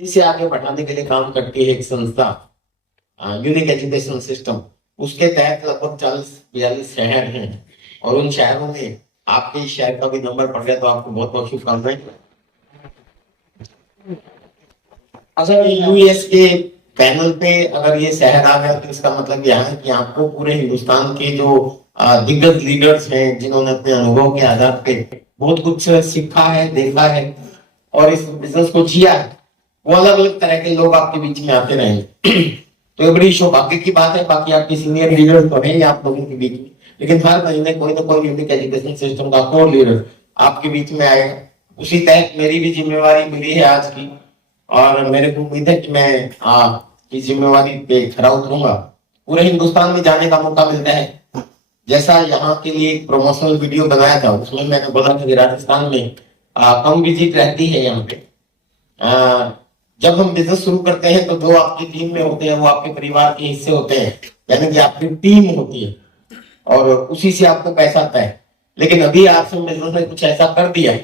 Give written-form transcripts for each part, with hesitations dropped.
इसे आगे बढ़ाने के लिए काम करती है एक संस्था, यूनिक एजुकेशन सिस्टम। उसके तहत लगभग 40-42 शहर हैं और उन शहरों में आपके इस शहर का भी नंबर पड़ गया तो आपको बहुत बहुत शुभकामनाएं। अगर यूएस के पैनल पे अगर ये शहर आ गया तो इसका मतलब यह है कि आपको पूरे हिंदुस्तान के जो दिग्गज लीडर्स हैं जिन्होंने अपने अनुभव के आधार पे बहुत कुछ सीखा है, देखा है और इस बिजनेस को जिया है, वो अलग अलग तरह के लोग आपके बीच में आते रहेंगे। तो ये बड़ी सौभाग्य की बात है। बाकी आपके सीनियर लीडर तो है आप लोगों के बीच में, लेकिन हर महीने कोई ना कोई यूनिक एजुकेशन सिस्टम का कोर लीडर आपके बीच में आएगा। उसी तहत मेरी भी जिम्मेवारी मिली है आज की और मेरे को उम्मीद है कि मैं इस जिम्मेवारी पे खरा उतरूंगा। पूरे हिंदुस्तान में जाने का मौका मिलता है। जैसा यहाँ के लिए एक प्रमोशनल वीडियो बनाया था उसमें मैंने बोला था कि राजस्थान में कम विजिट रहती है यहाँ पे। जब हम बिजनेस शुरू करते हैं तो जो आपकी टीम में होते हैं वो आपके परिवार के हिस्से होते हैं, यानी कि आपकी टीम होती है और उसी से आपको पैसा आता है। लेकिन अभी आपसे बिजनेस ने कुछ ऐसा कर दिया है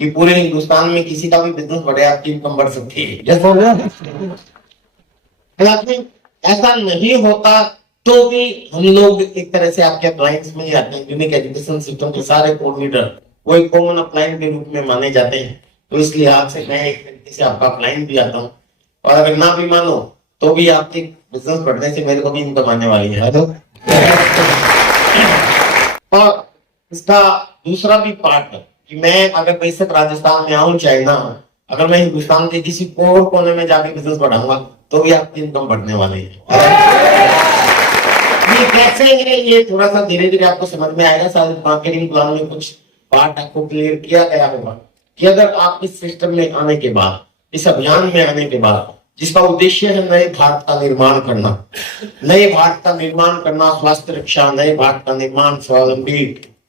कि पूरे हिंदुस्तान में किसी का भी बिजनेस बढ़े आपकी इनकम बढ़ सकती है। ऐसा नहीं होता तो भी हम लोग एक तरह से आपके अप्लायंस में ही आते हैं। यूनिक एजुकेशन सिस्टम के सारे कोर लीडर वो एक कॉमन अप्लायंस के रूप में माने जाते हैं। तो इसलिए आपसे मैं एक तरीके से आपका अप्लायंस भी आता हूँ और अगर ना भी मानो तो भी आपके बिजनेस बढ़ने से मेरे को भी इनकम आने वाली है। और इसका दूसरा भी पार्ट है कि मैं अगर बेशक राजस्थान में आऊं चाहे ना आऊं, अगर मैं हिंदुस्तान के किसी और कोने में जाके बिजनेस बढ़ाऊंगा तो भी आपकी इनकम बढ़ने वाली है। ये कैसे है ये थोड़ा सा धीरे धीरे आपको समझ में आएगा। सारे मार्केटिंग प्लान में कुछ पार्ट आपको क्लियर किया गया होगा कि अगर आप इस सिस्टम में आने के बाद, इस अभियान में आने के बाद, जिसका उद्देश्य है नए भारत का निर्माण करना, नए भारत का निर्माण करना, स्वास्थ्य रक्षा, नए भारत का निर्माण, स्वावलंबी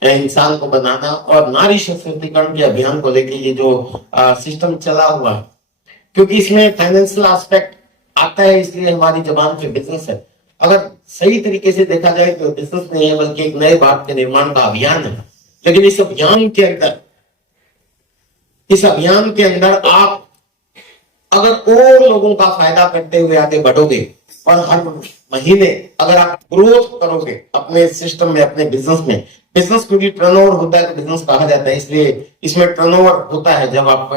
इंसान को बनाना और नारी सशक्तिकरण के अभियान को लेकर ये जो सिस्टम चला हुआ है, क्योंकि इसमें फाइनेंशियल एस्पेक्ट आता है इसलिए हमारी जबान पे बिजनेस है। अगर सही तरीके से देखा जाए तो बिजनेस नहीं है बल्कि एक नए भारत के निर्माण का अभियान है। लेकिन इस अभियान के अंदर आप अगर और लोगों का फायदा करते हुए आगे बढ़ोगे और हर महीने अगर आप ग्रोथ करोगे अपने सिस्टम में, अपने बिजनेस में, बिजनेस क्योंकि टर्नओवर होता है तो बिजनेस कहा जाता है, इसलिए इसमें टर्नओवर होता है। जब आप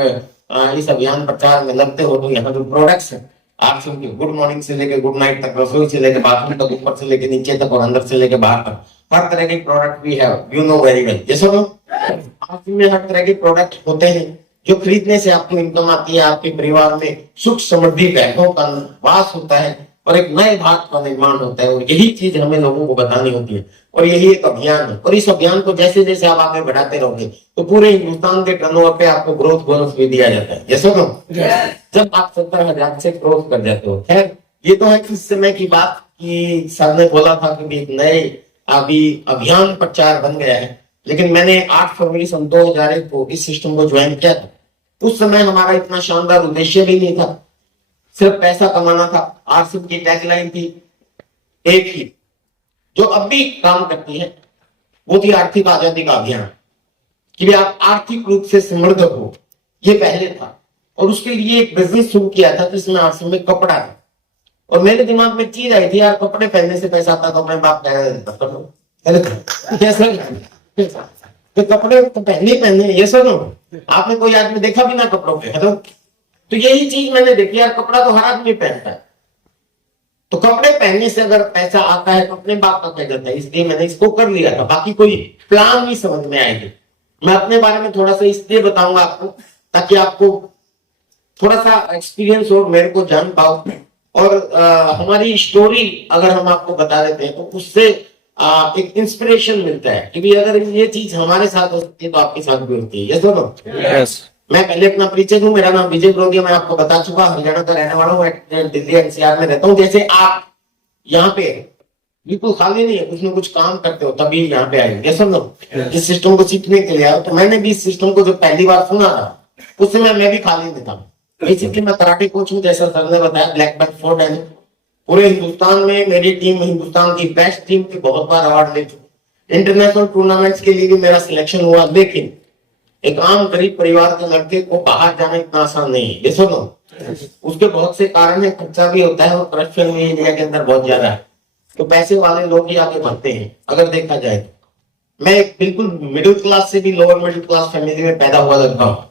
इस अभियान प्रचार में लगते हो तो यहाँ जो प्रोडक्ट्स है आप सबके गुड मॉर्निंग से लेकर गुड नाइट तक, रसोई से लेकर बाथरूम तक, ऊपर से लेकर नीचे तक और अंदर से लेकर बाहर तक हर तरह के प्रोडक्ट भी है। यू नो वेरी वेल, ये सब आप में हर तरह के प्रोडक्ट होते हैं जो खरीदने से आपको इनकम आती है, आपके परिवार में सुख समृद्धि बहनों का वास होता है और एक नए भारत का निर्माण होता है। और यही चीज हमें लोगों को बतानी होती है और यही एक अभियान है। और इस अभियान को जैसे जैसे आप आगे बढ़ाते रहोगे तो पूरे हिंदुस्तान के टर्नओवर पे आपको ग्रोथ बोनस भी दिया जाता है। जैसे जब आप 70,000 से क्रॉस कर जाते हो। खैर ये तो है कुछ समय की बात कि सर ने बोला था कि एक नए अभी अभियान प्रचार बन गया है, लेकिन मैंने 8 फरवरी सन 2001 को इस सिस्टम को ज्वाइन किया था। उस समय हमारा इतना शानदार उद्देश्य भी नहीं था, सिर्फ पैसा कमाना था। आरसीएम की टैगलाइन थी एक ही जो अब भी काम करती है, वो थी आर्थिक आजादी का अभियान, कि आप आर्थिक रूप से समृद्ध हो। ये पहले था और उसके लिए एक बिजनेस शुरू किया था जिसमें आरसीएम में कपड़ा था और मेरे दिमाग में चीज आई थी यार कपड़े पहनने से पैसा आता। तो अपने बाप कह तो कपड़े तो पहने ये सुनो, आपने कोई आदमी देखा भी ना कपड़ों पे, हेलो। तो यही चीज मैंने देखी यार, कपड़ा तो हर आदमी पहनता है, तो कपड़े पहनने से अगर पैसा आता है तो अपने बाप का कह जाता है, इसलिए मैंने इसको कर लिया था। बाकी कोई प्लान नहीं समझ में आएगी। मैं अपने बारे में थोड़ा सा इसलिए बताऊंगा आपको ताकि आपको थोड़ा सा एक्सपीरियंस हो, मेरे को जान पाओ और हमारी स्टोरी अगर हम आपको बता देते हैं तो उससे एक इंस्पिरेशन मिलता है कि अगर ये चीज हमारे साथ हो सकती है तो आपके साथ भी होती है। ये दोनों मैं पहले अपना परिचय दूं। मेरा नाम विजय ब्रोदिया, मैं आपको बता चुका, हरियाणा का रहने वाला हूँ, दिल्ली एनसीआर में रहता हूँ। जैसे आप यहाँ पे बिल्कुल खाली नहीं है, कुछ ना कुछ काम करते हो तभी यहाँ पे आए। ये समझो इस सिस्टम को सीखने के लिए आए। तो मैंने भी इस सिस्टम को जब पहली बार सुना था उस समय मैं भी खाली नहीं था। बेसिकली मैं कराटे कोच हूँ, जैसा सर ने बताया, ब्लैक बेल्ट 4 है। पूरे हिंदुस्तान में मेरी टीम हिंदुस्तान की बेस्ट टीम की बहुत बार अवार्ड ले चुकी। इंटरनेशनल टूर्नामेंट्स के लिए भी मेरा सिलेक्शन हुआ, लेकिन एक आम गरीब परिवार के लड़के को बाहर जाना इतना आसान नहीं है। ये सुनो, उसके बहुत से कारण है, खर्चा भी होता है और करप्शन भी इंडिया के अंदर बहुत ज्यादा है। तो पैसे वाले लोग ही आगे बढ़ते हैं अगर देखा जाए तो। मैं एक बिल्कुल मिडिल क्लास से भी लोअर मिडिल क्लास फैमिली में पैदा हुआ लगता हूँ।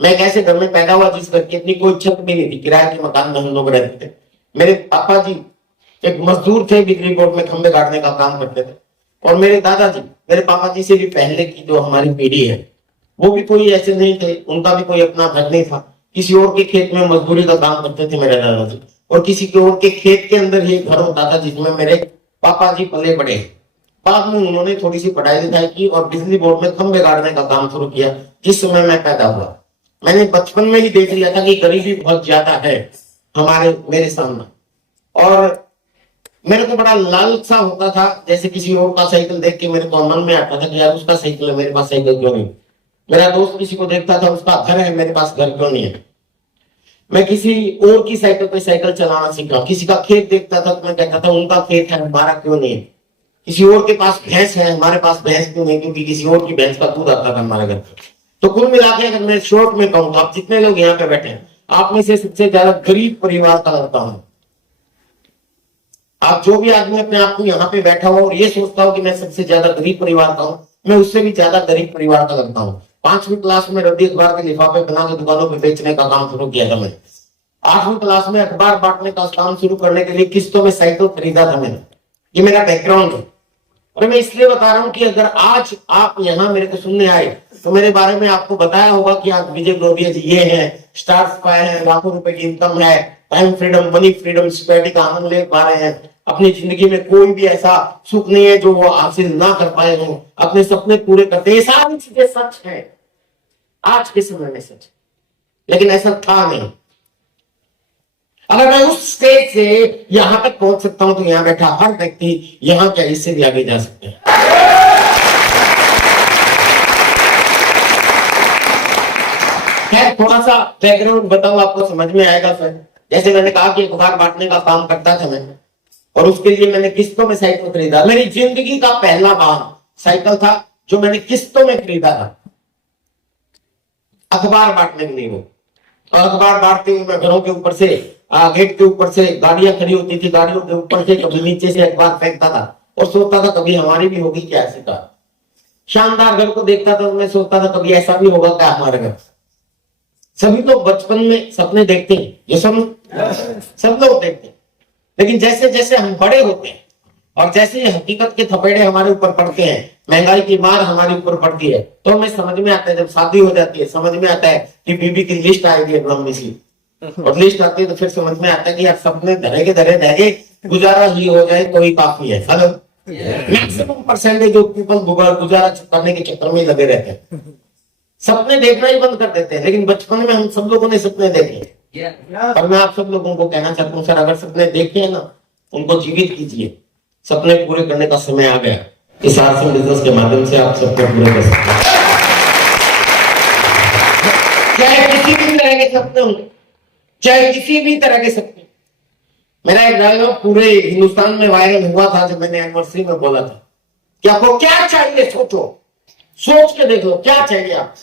मैं एक ऐसे घर में पैदा हुआ जिस घर की अपनी कोई छत भी नहीं थी, किराए के मकान में हम लोग रहते थे। मेरे पापा जी एक मजदूर थे, बिजली बोर्ड में खंभे गाड़ने का काम करते थे। और मेरे दादाजी, मेरे पापा जी से भी पहले की जो हमारी पीढ़ी है, वो भी कोई ऐसे नहीं थे, उनका भी कोई अपना घर नहीं था। किसी और के खेत में मजदूरी का काम करते थे मेरे दादाजी, और किसी के और के खेत के अंदर ही घर होता था जिसमें मेरे पापा जी पले बड़े। बाद में उन्होंने थोड़ी सी पढ़ाई लिखाई की और बिजली बोर्ड में खंभे गाड़ने का काम शुरू किया। जिस समय मैं पैदा हुआ, मैंने बचपन में ही देख लिया था कि गरीबी बहुत ज्यादा है हमारे मेरे सामने। और मेरे को बड़ा लालसा होता था, जैसे किसी और का साइकिल देख के मेरे को मन में आता था कि यार उसका साइकिल है, मेरे पास साइकिल क्यों नहीं। मेरा दोस्त किसी को देखता था, उसका घर है, मेरे पास घर क्यों नहीं है। मैं किसी और की साइकिल पे साइकिल चलाना सीख रहा हूँ। किसी का खेत देखता था तो मैं कहता था उनका खेत है, हमारा क्यों नहीं है। किसी और के पास भैंस है, हमारे पास भैंस क्यों नहीं, क्योंकि किसी और की भैंस का दूध आता था हमारे घर पे। तो कुल मिला के अगर मैं शॉर्ट में कहूँ, आप जितने लोग यहाँ पे बैठे हैं, आप में से सबसे ज्यादा गरीब परिवार का लगता हूँ। आप जो भी आदमी अपने आप को यहाँ पे बैठा हो और ये सोचता हो कि मैं सबसे ज्यादा गरीब परिवार का हूँ, मैं उससे भी ज्यादा गरीब परिवार का लगता हूँ। 5वीं क्लास में रद्दी अखबार के लिफाफे बना के दुकानों पे बेचने का काम शुरू किया था मैंने। 8वीं क्लास में अखबार बांटने का काम शुरू करने के लिए किस्तों में साइकिल खरीदा था मैंने। ये मेरा बैकग्राउंड है। और मैं इसलिए बता रहा हूं कि अगर आज आप यहाँ मेरे को सुनने आए तो मेरे बारे में आपको बताया होगा कि आज विजय ग्लोबिया जी ये है, स्टार्स पाए हैं, लाखों रुपए की इनकम है, time freedom, money freedom, security का आनंद ले पा रहे हैं। अपनी जिंदगी में कोई भी ऐसा सुख नहीं है जो वो हासिल ना कर पाए हो, अपने सपने पूरे करते हैं। ये सारी चीजें सच है, आज के समय में सच, लेकिन ऐसा था नहीं। अगर मैं उस स्टेज से यहां तक पहुंच सकता हूं तो यहां बैठा हर व्यक्ति यहां क्या इससे भी आगे जा सकते हैं। खैर थोड़ा सा बैकग्राउंड बताऊं, आपको समझ में आएगा सर। जैसे मैंने कहा कि अखबार बांटने का काम करता था मैं, और उसके लिए मैंने किस्तों में साइकिल खरीदा। मेरी जिंदगी का पहला वाहन साइकिल था जो मैंने किस्तों में खरीदा था, अखबार बांटने के लिए। वो और अखबार बांटते हुए मैं घरों के ऊपर से, गेट के ऊपर से गाड़ियां खड़ी होती थी, गाड़ियों के ऊपर से कभी नीचे से अखबार फेंकता था और सोचता था कभी हमारी भी होगी क्या ऐसी का। शानदार घर को देखता था तो मैं सोचता था कभी ऐसा भी होगा क्या हमारे घर। सभी लोग बचपन में सपने देखते हैं, ये सब लोग देखते हैं। लेकिन जैसे जैसे हम बड़े होते हैं और जैसे हकीकत के थपेड़े हमारे ऊपर पड़ते हैं, महंगाई की मार हमारे ऊपर पड़ती है, तो हमें समझ में आता है, जब शादी हो जाती है समझ में आता है कि बीबी की लिस्ट आएगी लंबी सी, और लिस्ट आती है तो फिर समझ में आता है कि यार सपने धरे के धरे गुजारा ही हो जाए तो ही काफी है। Hello, maximum percentage of people गुजारा करने के चक्कर में लगे रहते हैं, सपने देखना ही बंद कर देते हैं। लेकिन बचपन में हम सब लोगों ने सपने देखे। और मैं आप सब लोगों को कहना चाहता हूँ, सर अगर सपने देखे हैं ना, उनको जीवित कीजिए। सपने पूरे करने का समय आ गया। इस आर्थिक बिजनेस के माध्यम से आप सपने पूरे कर सकते हैं। चाहे किसी भी तरह के सपने होंगे, चाहे किसी भी तरह के सपने। मेरा एक डायलॉग पूरे हिंदुस्तान में वायरल हुआ था जब मैंने एनिवर्सरी में बोला था कि आपको क्या चाहिए सोचो, सोच के देख लो क्या चाहिए। आप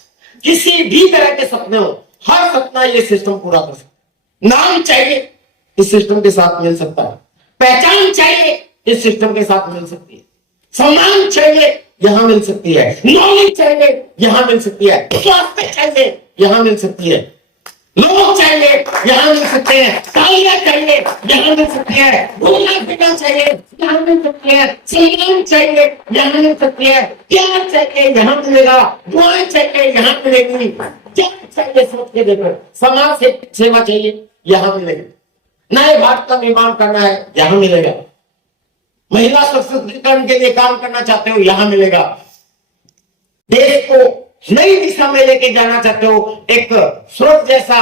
किसी भी तरह के सपने हो, हर सपना ये सिस्टम पूरा कर सकता है। नाम चाहिए, इस सिस्टम के साथ मिल सकता है। पहचान चाहिए, इस सिस्टम के साथ मिल सकती है। सम्मान चाहिए, यहां मिल सकती है। नॉलेज चाहिए, यहां मिल सकती है। स्वास्थ्य चाहिए, यहां मिल सकती है। लोग चाहिए, यहां मिल सकते हैं। तालियां चाहिए, यहां मिल सकती है। घूमना फिरना चाहिए, यहां मिल सकती है। सम्मान चाहिए, यहां मिल सकती है। प्यार चाहिए, यहां मिलेगा। दुआएं चाहिए, यहां मिलेगी। क्या चाहिए सोच के देखो। समाज से सेवा चाहिए, यहां मिलेगी। नए भारत का निर्माण करना है, यहां मिलेगा। महिला सशक्तिकरण के लिए काम करना चाहते हो, यहां मिलेगा। देश को नई दिशा में लेके जाना चाहते हो, एक स्वर्ग जैसा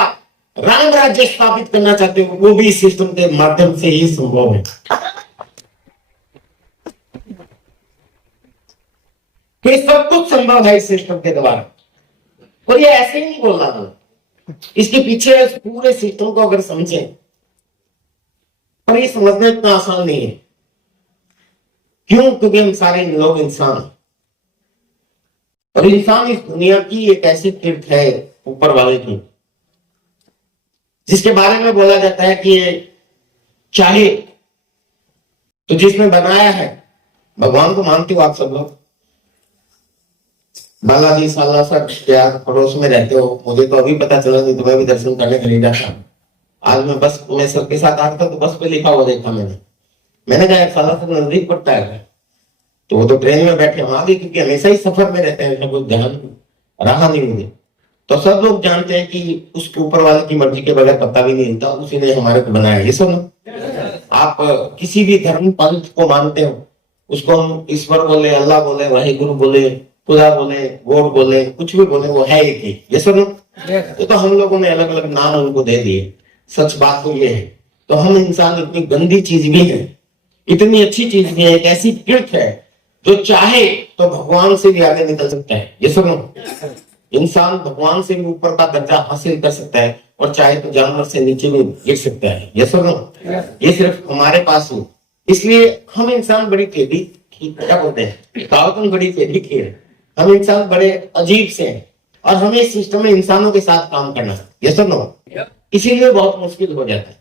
राम राज्य स्थापित करना चाहते हो, वो भी इस सिस्टम के माध्यम से ही संभव है। ये सब कुछ संभव है इस सिस्टम के द्वारा। और ये ऐसे ही नहीं बोल रहा था, इसके पीछे इस पूरे सिस्टम को अगर समझे, पर ये समझना इतना आसान नहीं है। क्यों? क्योंकि हम सारे लोग इंसान हैं, और इंसान इस दुनिया की एक ऐसी तीर्थ है ऊपर वाले की, जिसके बारे में बोला जाता है कि ये चाहे, तो जिसने बनाया है, भगवान को मानते हो आप सब लोग? बालाजी सालासर क्या पड़ोस में रहते हो? मुझे तो अभी पता चला, नहीं तो मैं भी दर्शन करने के लिए जाता। आज मैं बस में सर के साथ आता था, तो बस पे लिखा हुआ देखा मैंने कहा सालासर नजदीक पड़ता है, तो वो तो ट्रेन में बैठे वहां भी, क्योंकि हमेशा ही सफर में रहते हैं, कुछ ध्यान रहा नहीं मुझे। तो सब लोग जानते हैं कि उसके ऊपर वाले की मर्जी के बगैर पता भी नहीं हिलता, उसी ने हमारे को बनाया। ये सुनो, आप किसी भी धर्म पंथ को मानते हो, उसको हम ईश्वर बोले, अल्लाह बोले, वाहिगुरु बोले, खुदा बोले, गॉड बोले, कुछ भी बोले, वो है एक ही। ये सुनो, तो हम लोगों ने अलग अलग नाम उनको दे दिए। सच बात तो ये है, तो हम इंसान इतनी गंदी चीज भी है, इतनी अच्छी चीज भी है, एक ऐसी किर्त है जो चाहे तो भगवान से भी आगे निकल सकता है। ये सुनो, इंसान भगवान से भी ऊपर का दर्जा हासिल कर सकता है, और चाहे तो जानवर से नीचे भी गिर सकता है। ये सुनो, ये सिर्फ हमारे पास ही, इसलिए हम इंसान बड़ी टेढ़ी, क्या बोलते हैं, कहावत बड़ी टेढ़ी की है। हम इंसान बड़े अजीब से हैं, और हमें इस सिस्टम में इंसानों के साथ काम करना है। ये सुनो, इसीलिए बहुत मुश्किल हो जाता है।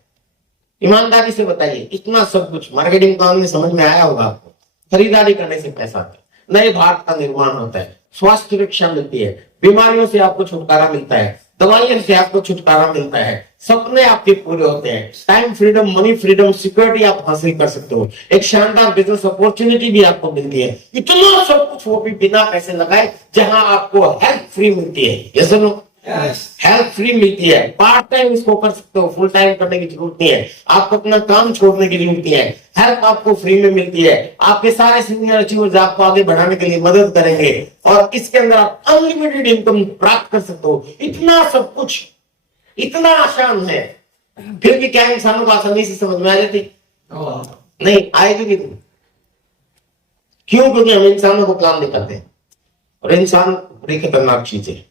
ईमानदारी से बताइए, इतना सब कुछ मार्केटिंग प्लान में समझ में आया होगा आपको। खरीदारी करने से पैसा आता है, नए भारत का निर्माण होता है, स्वास्थ्य सुरक्षा मिलती है, बीमारियों से आपको छुटकारा मिलता है, दवाइयों से आपको छुटकारा मिलता है, सपने आपके पूरे होते हैं, time freedom, money freedom, security आप हासिल कर सकते हो, एक शानदार बिजनेस अपॉर्चुनिटी भी आपको मिलती है। इतना सब कुछ वो भी बिना पैसे लगाए, जहां आपको हेल्प फ्री मिलती है। ये सुनो, हेल्प फ्री मिलती है, पार्ट टाइम इसको कर सकते हो, फुल टाइम करने की जरूरत नहीं है, आपको अपना काम छोड़ने की जरूरत नहीं है, हेल्प आपको फ्री में मिलती है, आपके सारे सीनियर अचीवर्स आपको आगे बढ़ाने के लिए मदद करेंगे, और इसके अंदर आप अनलिमिटेड इनकम प्राप्त कर सकते हो। इतना सब कुछ इतना आसान है, फिर भी क्या इंसानों को आसानी से समझ में आ जाती? नहीं आएगी भी नहीं। क्यों? क्योंकि हम इंसानों को प्लान नहीं करते, और इंसान बड़ी खतरनाक चीज है।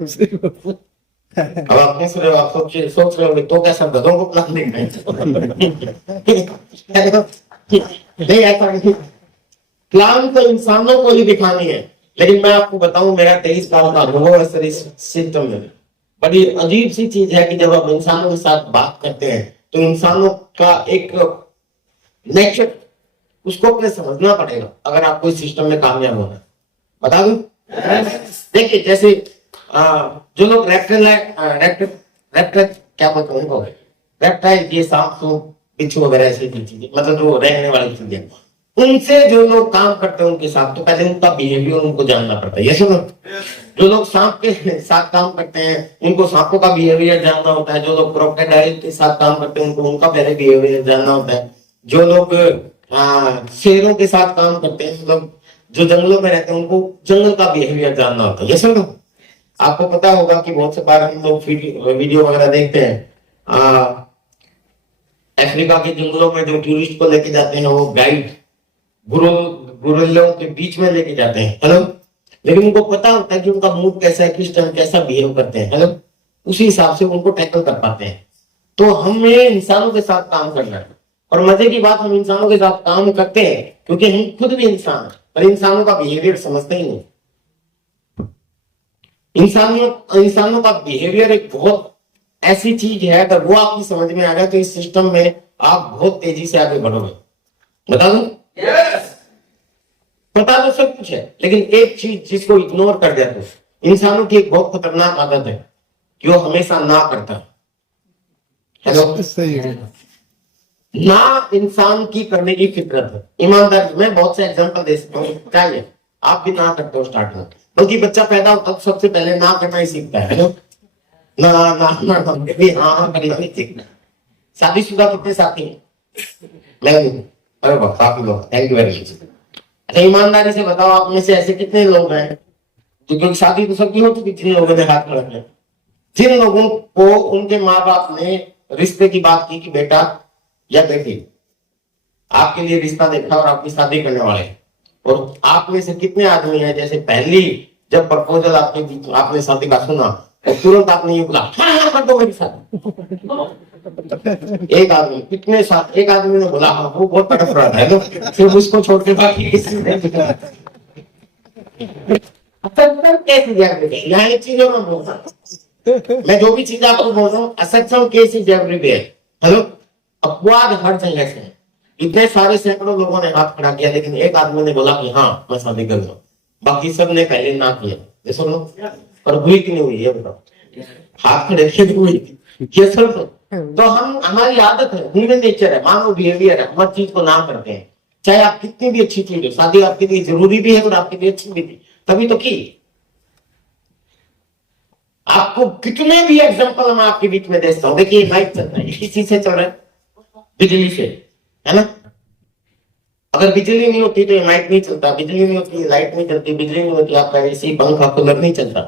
अब आप कैसे रहे हो, आप सोच रहे हो तो कैसा गधों को प्लान नहीं नहीं, ऐसा नहीं। प्लान तो इंसानों को ही दिखानी है, लेकिन मैं आपको बताऊं, मेरा 23 साल का अनुभव है इस सिस्टम में। बड़ी अजीब सी चीज है कि जब आप इंसानों के साथ बात करते हैं, तो इंसानों का एक नेचर उसको अपने समझना पड़ेगा, अगर आपको इस सिस्टम में कामयाब होना। बता दूं, देखिए जैसे जो लोग रेप्टाइल क्या बोलते हैं उनको, रेप्टाइल, ये सांप बिच्छू वगैरह ऐसी चीजें, मतलब जो रहने वाली चीजें, उनसे जो लोग काम करते हैं उनके साथ, तो पहले उनका बिहेवियर उनको जानना पड़ता है। ये सुनो, जो लोग सांप के साथ काम करते हैं उनको सांपों का बिहेवियर जानना होता है, जो लोग क्रोकोडाइल के साथ काम करते हैं उनको उनका पहले बिहेवियर जानना होता है, जो लोग शेरों के साथ काम करते हैं, मतलब जो जंगलों में रहते हैं, उनको जंगल का बिहेवियर जानना होता है। ये सुनो, आपको पता होगा कि बहुत से बार हम लोग वीडियो वगैरह देखते हैं, अफ्रीका के जंगलों में जो टूरिस्ट को लेके जाते हैं, वो गाइड गुरिल्लों के बीच में लेके जाते हैं, हेलो, लेकिन उनको पता होता है कि उनका मूड कैसा है, किस टाइम कैसा बिहेव करते हैं, हेलो, उसी हिसाब से उनको टैकल कर पाते हैं। तो हमें इंसानों के साथ काम करना है, और मजे की बात, हम इंसानों के साथ काम करते हैं क्योंकि हम खुद भी इंसान हैं, पर इंसानों का बिहेवियर समझते ही नहीं। इंसानों का बिहेवियर एक बहुत ऐसी चीज है, अगर वो आपकी समझ में आ गया तो इस सिस्टम में आप बहुत तेजी से आगे बढ़ोगे। बता दूं? पता तो सब कुछ है, लेकिन एक चीज जिसको इग्नोर कर देते हैं, इंसानों की एक बहुत खतरनाक आदत है कि वो हमेशा ना करता है। हेलो, सही है ना, इंसान की करने की फितरत है। ईमानदारी, मैं बहुत से एग्जांपल दे सकता हूँ, चाहिए आप भी ना करते हो स्टार्ट में, क्योंकि बच्चा पैदा होता है सबसे पहले ना करना ही सीखता है। हेलो, ना ना ना हाँ करना नहीं सीखना। शादीशुदा कितने साथी हैं? अरे वाह, काफी लोग, थैंक यू वेरी मच। अच्छा ईमानदारी से बताओ, आप में से ऐसे कितने लोग हैं जो, क्योंकि शादी तो सबकी हो चुकी, जिन लोगों ने हाथ खड़ा किया, जिन लोगों को उनके माँ बाप ने रिश्ते की बात की कि बेटा या बेटी आपके लिए रिश्ता देखा और आपकी शादी करने वाले, और आप में से कितने आदमी हैं जैसे पहली जब प्रपोजल आपने शादी का सुना तो तुरंत आपने ये बोला हाँ कर दो मेरी शादी? एक आदमी, कितने साथ एक आदमी ने बोला हाँ, वो बहुत तड़प रहा था, सिर्फ उसको छोड़ के बाकी किसी ने कैसे यहाँ चीजों में बोलता मैं जो भी चीज आपको बोल रहा हूँ, असक्षम केस इज एवरीवेयर। हेलो, अपवाद हर जगह से है। इतने सारे सैकड़ों लोगों ने हाथ खड़ा किया, लेकिन एक आदमी ने बोला कि हाँ मैं शादी करूंगा, बाकी सब ने पहले ना किया। ये सुन लो, पर हुई कि नहीं हुई ये बताओ, हाथ खड़े किए हुई ये सब। तो हम, हमारी आदत है, ह्यूमन नेचर है, मानव बिहेवियर है, हर चीज को ना करते हैं। चाहे आप कितनी भी अच्छी चीज हो, शादी आपके लिए जरूरी भी है और आपके लिए अच्छी भी थी, तभी तो की। आपको कितने भी एग्जांपल मैं आपके बीच में देता हूं। देखिए लाइट चल रहा है, किसी से चल रहा है, बिजली से, है ना। अगर बिजली नहीं होती तो ये लाइट नहीं चलता, बिजली नहीं होती लाइट नहीं चलती, बिजली नहीं होती आपका एसी पंखा कूलर नहीं चलता।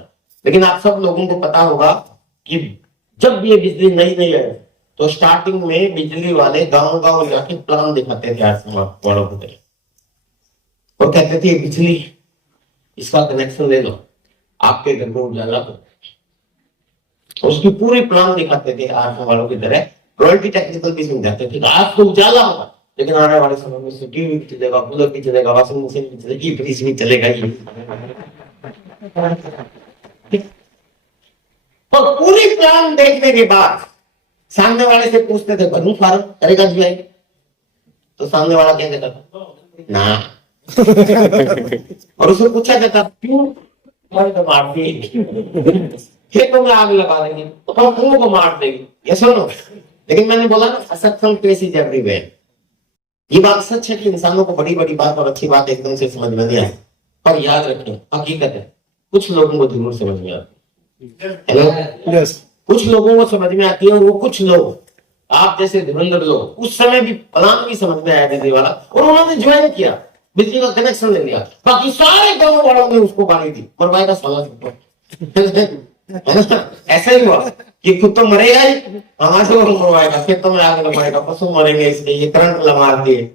लेकिन आप सब लोगों को पता होगा कि जब ये बिजली नहीं नहीं है तो स्टार्टिंग में बिजली वाले गांव गांव जाके प्लान दिखाते थे आसमान वालों को, और कहते थे बिजली इसका कनेक्शन ले लो, आपके घर को उजाला करो। उसकी पूरी प्लान दिखाते थे आसमान वालों की तरह, रॉयल्टी टेक्निकल भी समझाते थे आज तो उजाला होगा, लेकिन आने वाले समय में से टीवी भी चलेगा, कूलर भी चलेगा, वॉशिंग मशीन भी चलेगी, फ्रिज भी चलेगा। और पूरी प्लान देखने के बाद सामने वाले से पूछते थे भरू फार्म करेगा जी भाई, तो सामने वाला क्या कहता था ना। और उसको पूछा जाता क्यों, तो मार देगी, खेतों में आग लगा देंगे, तो फूलों को मार देगी, ये सुनो। लेकिन मैंने बोला ना, असक्षम केस इज एवरीवेयर। ये बात सच है कि इंसानों को बड़ी बड़ी बात और अच्छी बात एकदम से समझ में नहीं आती, पर याद रखें हकीकत है कुछ लोगों को जरूर समझ में आती है। हेलो, यस, कुछ लोगों को समझ में आती है, और वो कुछ लोग आप जैसे धुरंधर लोग, उस समय भी प्लान भी समझ में आया बिजली वाला, और उन्होंने ज्वाइन किया, बिजली का कनेक्शन ले लिया, बाकी सारे गांव वालों ने उसको गाली दी, मरवाए का साला। ऐसा ही हुआ कि खुद तो मरेगा ही, हमारे को मरवाएगा, खेतों में आग लगाएगा, पशु मरेंगे इसके, ये करंट लगा दिए।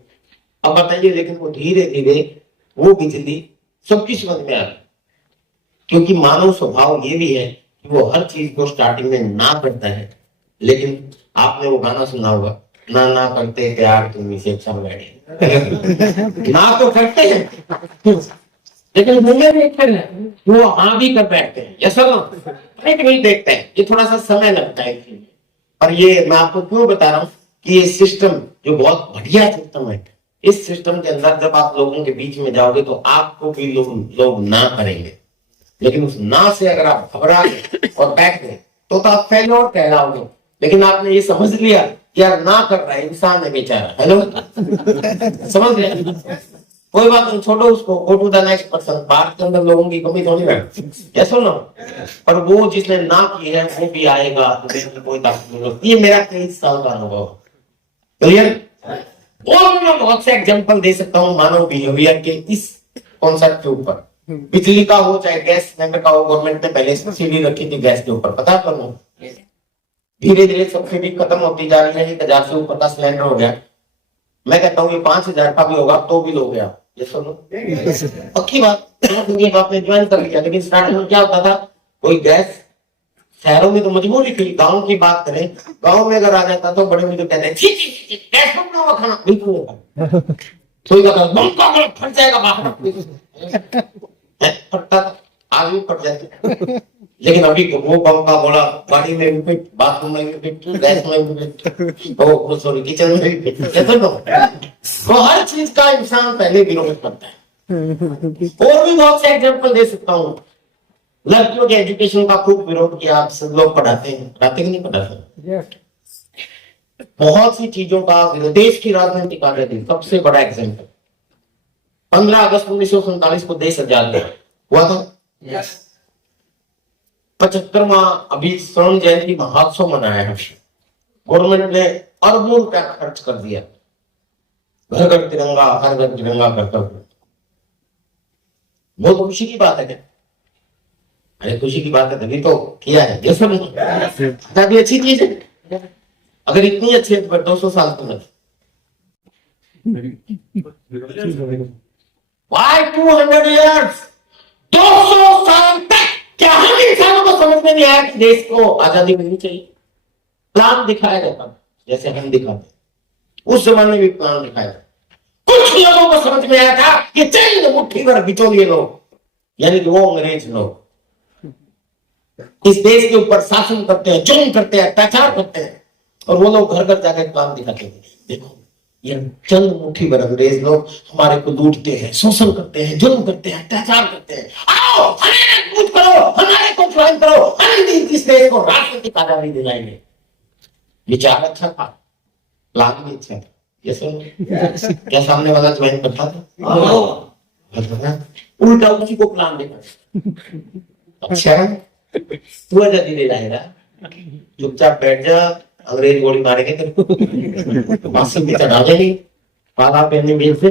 अब बताइए, लेकिन वो धीरे धीरे वो बिजली सबकी समझ में आ गई, क्योंकि मानव स्वभाव ये भी है कि वो हर चीज को स्टार्टिंग में ना करता है। लेकिन आपने वो गाना सुना होगा, ना ना करते प्यार तुम इसे अच्छा बैठे। ना तो करते हैं, लेकिन मुझे भी वो हाँ भी कर बैठते हैं, ये सब नहीं देखते हैं, ये थोड़ा सा समय लगता है। और ये मैं आपको क्यों बता रहा हूँ कि ये सिस्टम जो बहुत बढ़िया सिस्टम है, इस सिस्टम के अंदर जब आप लोगों के बीच में जाओगे तो आपको भी लोग ना करेंगे, लेकिन उस ना से अगर आप घबरा गए और बैठ गए तो आप फेल्योर कहलाओगे। लेकिन आपने ये समझ लिया कि यार ना कर रहा है इंसान है बेचारा, हेलो, समझ गया, कोई बात नहीं, छोड़ो उसको, go to the next person. Bharat के अंदर लोगों की कमी थोड़ी है, क्या सुनो, पर वो जिसने ना की है वो भी आएगा, तो कोई ताकत नहीं। ये मेरा 23 साल का अनुभव, क्लियर। और मैं बहुत से एग्जांपल दे सकता हूँ मानव बिहेवियर के इस कॉन्सेप्ट के ऊपर, बिजली का हो चाहे गैस सिलेंडर का हो। गवर्नमेंट ने पहले सब्सिडी रखी थी गैस के ऊपर, पता करो, धीरे धीरे सब्सिडी खत्म होती जा रही है, 1000 से ऊपर का सिलेंडर हो गया। मैं कहता हूँ ये 5000 का भी होगा तो भी लोगे आप, ये सुनो पक्की बात, आपने ज्वाइन कर लिया। लेकिन स्टार्टिंग में क्या होता था, कोई गैस, शहरों में तो मजबूरी थी, गांव की बात करें, गांव में अगर आ जाता तो बड़े मुझे कहते हैं गैस बनाओ खाना, बिल्कुल कोई कहता फट जाएगा बाहर, फटता आग भी फट जाती। लेकिन अभी वो बम का बोला, गाड़ी में भी फिट, बाथरूम में भी फिट, गैस में भी फिट, ओ सॉरी किचन में भी फिट, तो हर चीज का इंसान पहले विरोध करता है। और भी बहुत से एग्जांपल दे सकता हूँ, लड़कियों के एजुकेशन का खूब विरोध किया, आप सब लोग पढ़ाते हैं, पढ़ाते कि नहीं पढ़ाते, बहुत सी चीजों का विरोध, देश की राजनीति कर रहे थे। सबसे बड़ा एग्जाम्पल 15 अगस्त 1947 को देश आजाद हुआ था, 75वां अभी स्वर्ण जयंती महोत्सव मनाया है। गवर्नमेंट ने अरबों रुपया खर्च कर दिया, घर घर तिरंगा, हर घर तिरंगा करता हुआ। बहुत खुशी की बात है क्या? अरे खुशी की बात है तभी तो किया है, ये सब काफी अच्छी चीज है। अगर इतनी अच्छी है तो 200 साल तो नहीं, Why 200 years? 200 साल तक क्या हम इंसानों को समझ में नहीं आया कि देश को आजादी मिलनी चाहिए? प्लान दिखाया जाता जैसे हम दिखाते, उस जमाने में भी प्लान दिखाया था। कुछ लोगों को समझ में आया था कि चंद मुट्ठी भर बिचौलिए लोग, यानी कि वो अंग्रेज लोग, इस देश के ऊपर शासन करते हैं, जुल्म करते हैं, अत्याचार करते हैं, और वो लोग घर घर जाकर प्लान दिखाते हैं। देखो ये चंद मुट्ठी भर अंग्रेज लोग हमारे को लूटते हैं, शोषण करते हैं, जुल्म करते हैं, अत्याचार करते हैं। आओ हमारे कुछ करो, हमारे को ज्वाइन करो, हम इस देश को राजनीतिक आजादी दिलाएंगे। विचार अच्छा था, प्लान भी अच्छा था। ये सुन क्या सामने वाला ज्वाइन करता था? उल्टा उसी को प्लान देना। अच्छा तू आजादी ले जाएगा, चुपचाप बैठ जा, अंग्रेज गोली मारेंगे तेरे को, मासूम भी चढ़ा देंगे, पाला पहनने में से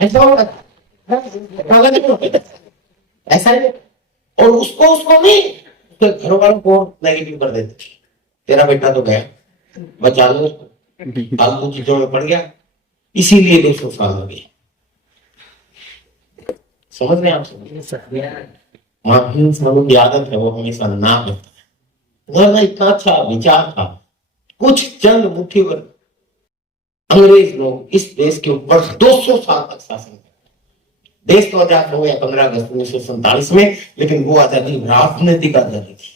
ऐसा होगा, ऐसा ही। और उसको नहीं, उसके घर वालों को नेगेटिव कर देते, तेरा बेटा तो गया, बचा लो उसको, फालतू चीजों में पड़ गया, इसीलिए 200 साल हो गए। समझ रहे आप? समझ की आदत है, वो हमेशा ना करता है। वह इतना अच्छा विचार था। कुछ चंद मुट्ठी भर अंग्रेज लोग इस देश के ऊपर 200 साल तक शासन करते। देश तो आजाद हो गया 15 अगस्त 1947 में, लेकिन वो आजादी राजनीतिक आजादी थी।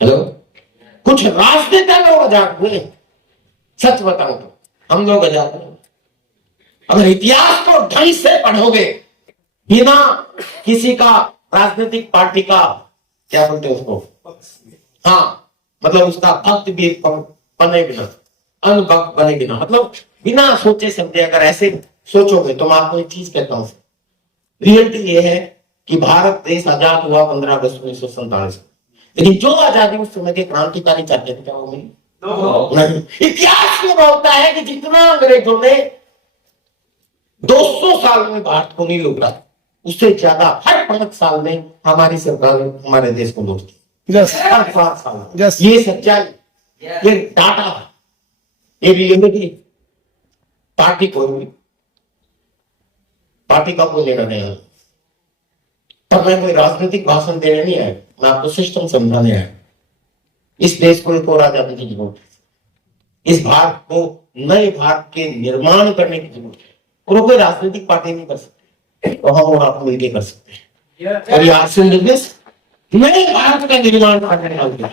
हेलो, कुछ राजनेता लोग आजाद हुए, सच बताऊं तो हम लोग आजाद हुए। अगर इतिहास को ढंग से पढ़ोगे, बिना किसी का राजनीतिक पार्टी का क्या बोलते हैं उसको, हाँ मतलब उसका भक्त भी बने बिना, अनुभक्त बने बिना, मतलब बिना सोचे समझे अगर ऐसे सोचोगे तो मैं आपको एक चीज कहता हूं, रियलिटी ये है कि भारत देश आजाद हुआ 15 अगस्त 1947 में, लेकिन जो आजादी उस समय के क्रांतिकारी चाहते थे क्या वो मिली? नहीं। इतिहास में बोलता है कि जितना अंग्रेजों ने 200 साल में भारत को नहीं लूटा, उससे ज्यादा हर 5 साल में हमारी सरकार हमारे देश को लूटती। हर 5 साल। ये सच्चाई, ये डाटा, ये रियलिटी। पार्टी का कोई लेना नहीं है। तब मैं कोई राजनीतिक भाषण देने नहीं आया, मैं आपको सिस्टम समझाने आया। इस देश को एक और आजादी की जरूरत है, इस भारत को नए भारत के निर्माण करने की जरूरत है, और वो कोई राजनीतिक पार्टी नहीं कर सकते, तो हम और आप मिलकर कर सकते हैं। और ये नए भारत का निर्माण करने वाले।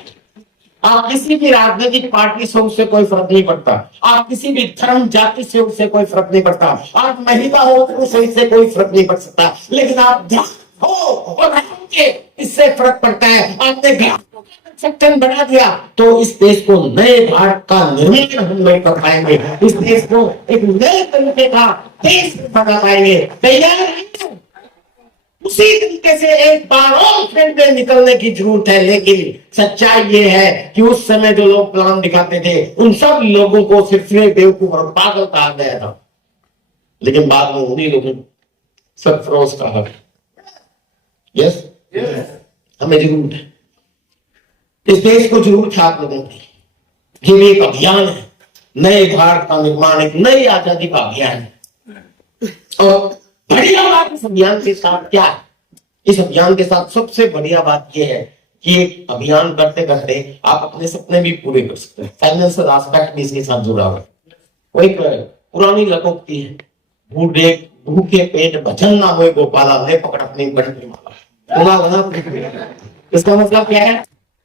आप किसी भी राजनीतिक पार्टी से उससे कोई फर्क नहीं पड़ता, आप किसी भी धर्म जाति से उससे कोई फर्क नहीं पड़ता, आप महिला हो तो उससे कोई फर्क नहीं पड़ सकता, लेकिन आप हो और इससे फर्क पड़ता है। आपने सेक्शन बना दिया तो इस देश को नए भारत का निर्माण हम लोग कर पाएंगे, इस देश को एक नए तरीके का देश बना पाएंगे। तैयार उसी तरीके से एक बार और फिर में निकलने की जरूरत है। लेकिन सच्चाई ये है कि उस समय जो लोग प्लान दिखाते थे उन सब लोगों को सिर्फ बेवकूफ और पागल कहा गया था, लेकिन बाद में उन्हीं लोगों सरफरोश कहा। यस, हमें जरूरत है, इस देश को जरूरत है आप लोगों की। ये एक अभियान है, नए भारत का निर्माण, एक नई आजादी का अभियान है। और बढ़िया बात इस अभियान के साथ क्या है? इस अभियान के साथ सबसे बढ़िया बात यह है कि एक अभियान करते करते आप अपने सपने भी पूरे कर सकते हैं। फाइनेंशियल एस्पेक्ट भी इसके साथ जुड़ा हुआ है। कोई पुरानी लकोक्ति है, भूखे पेट भजन ना होए गोपाला, ले पकड़ अपनी बंटी माला। इसका मतलब क्या है?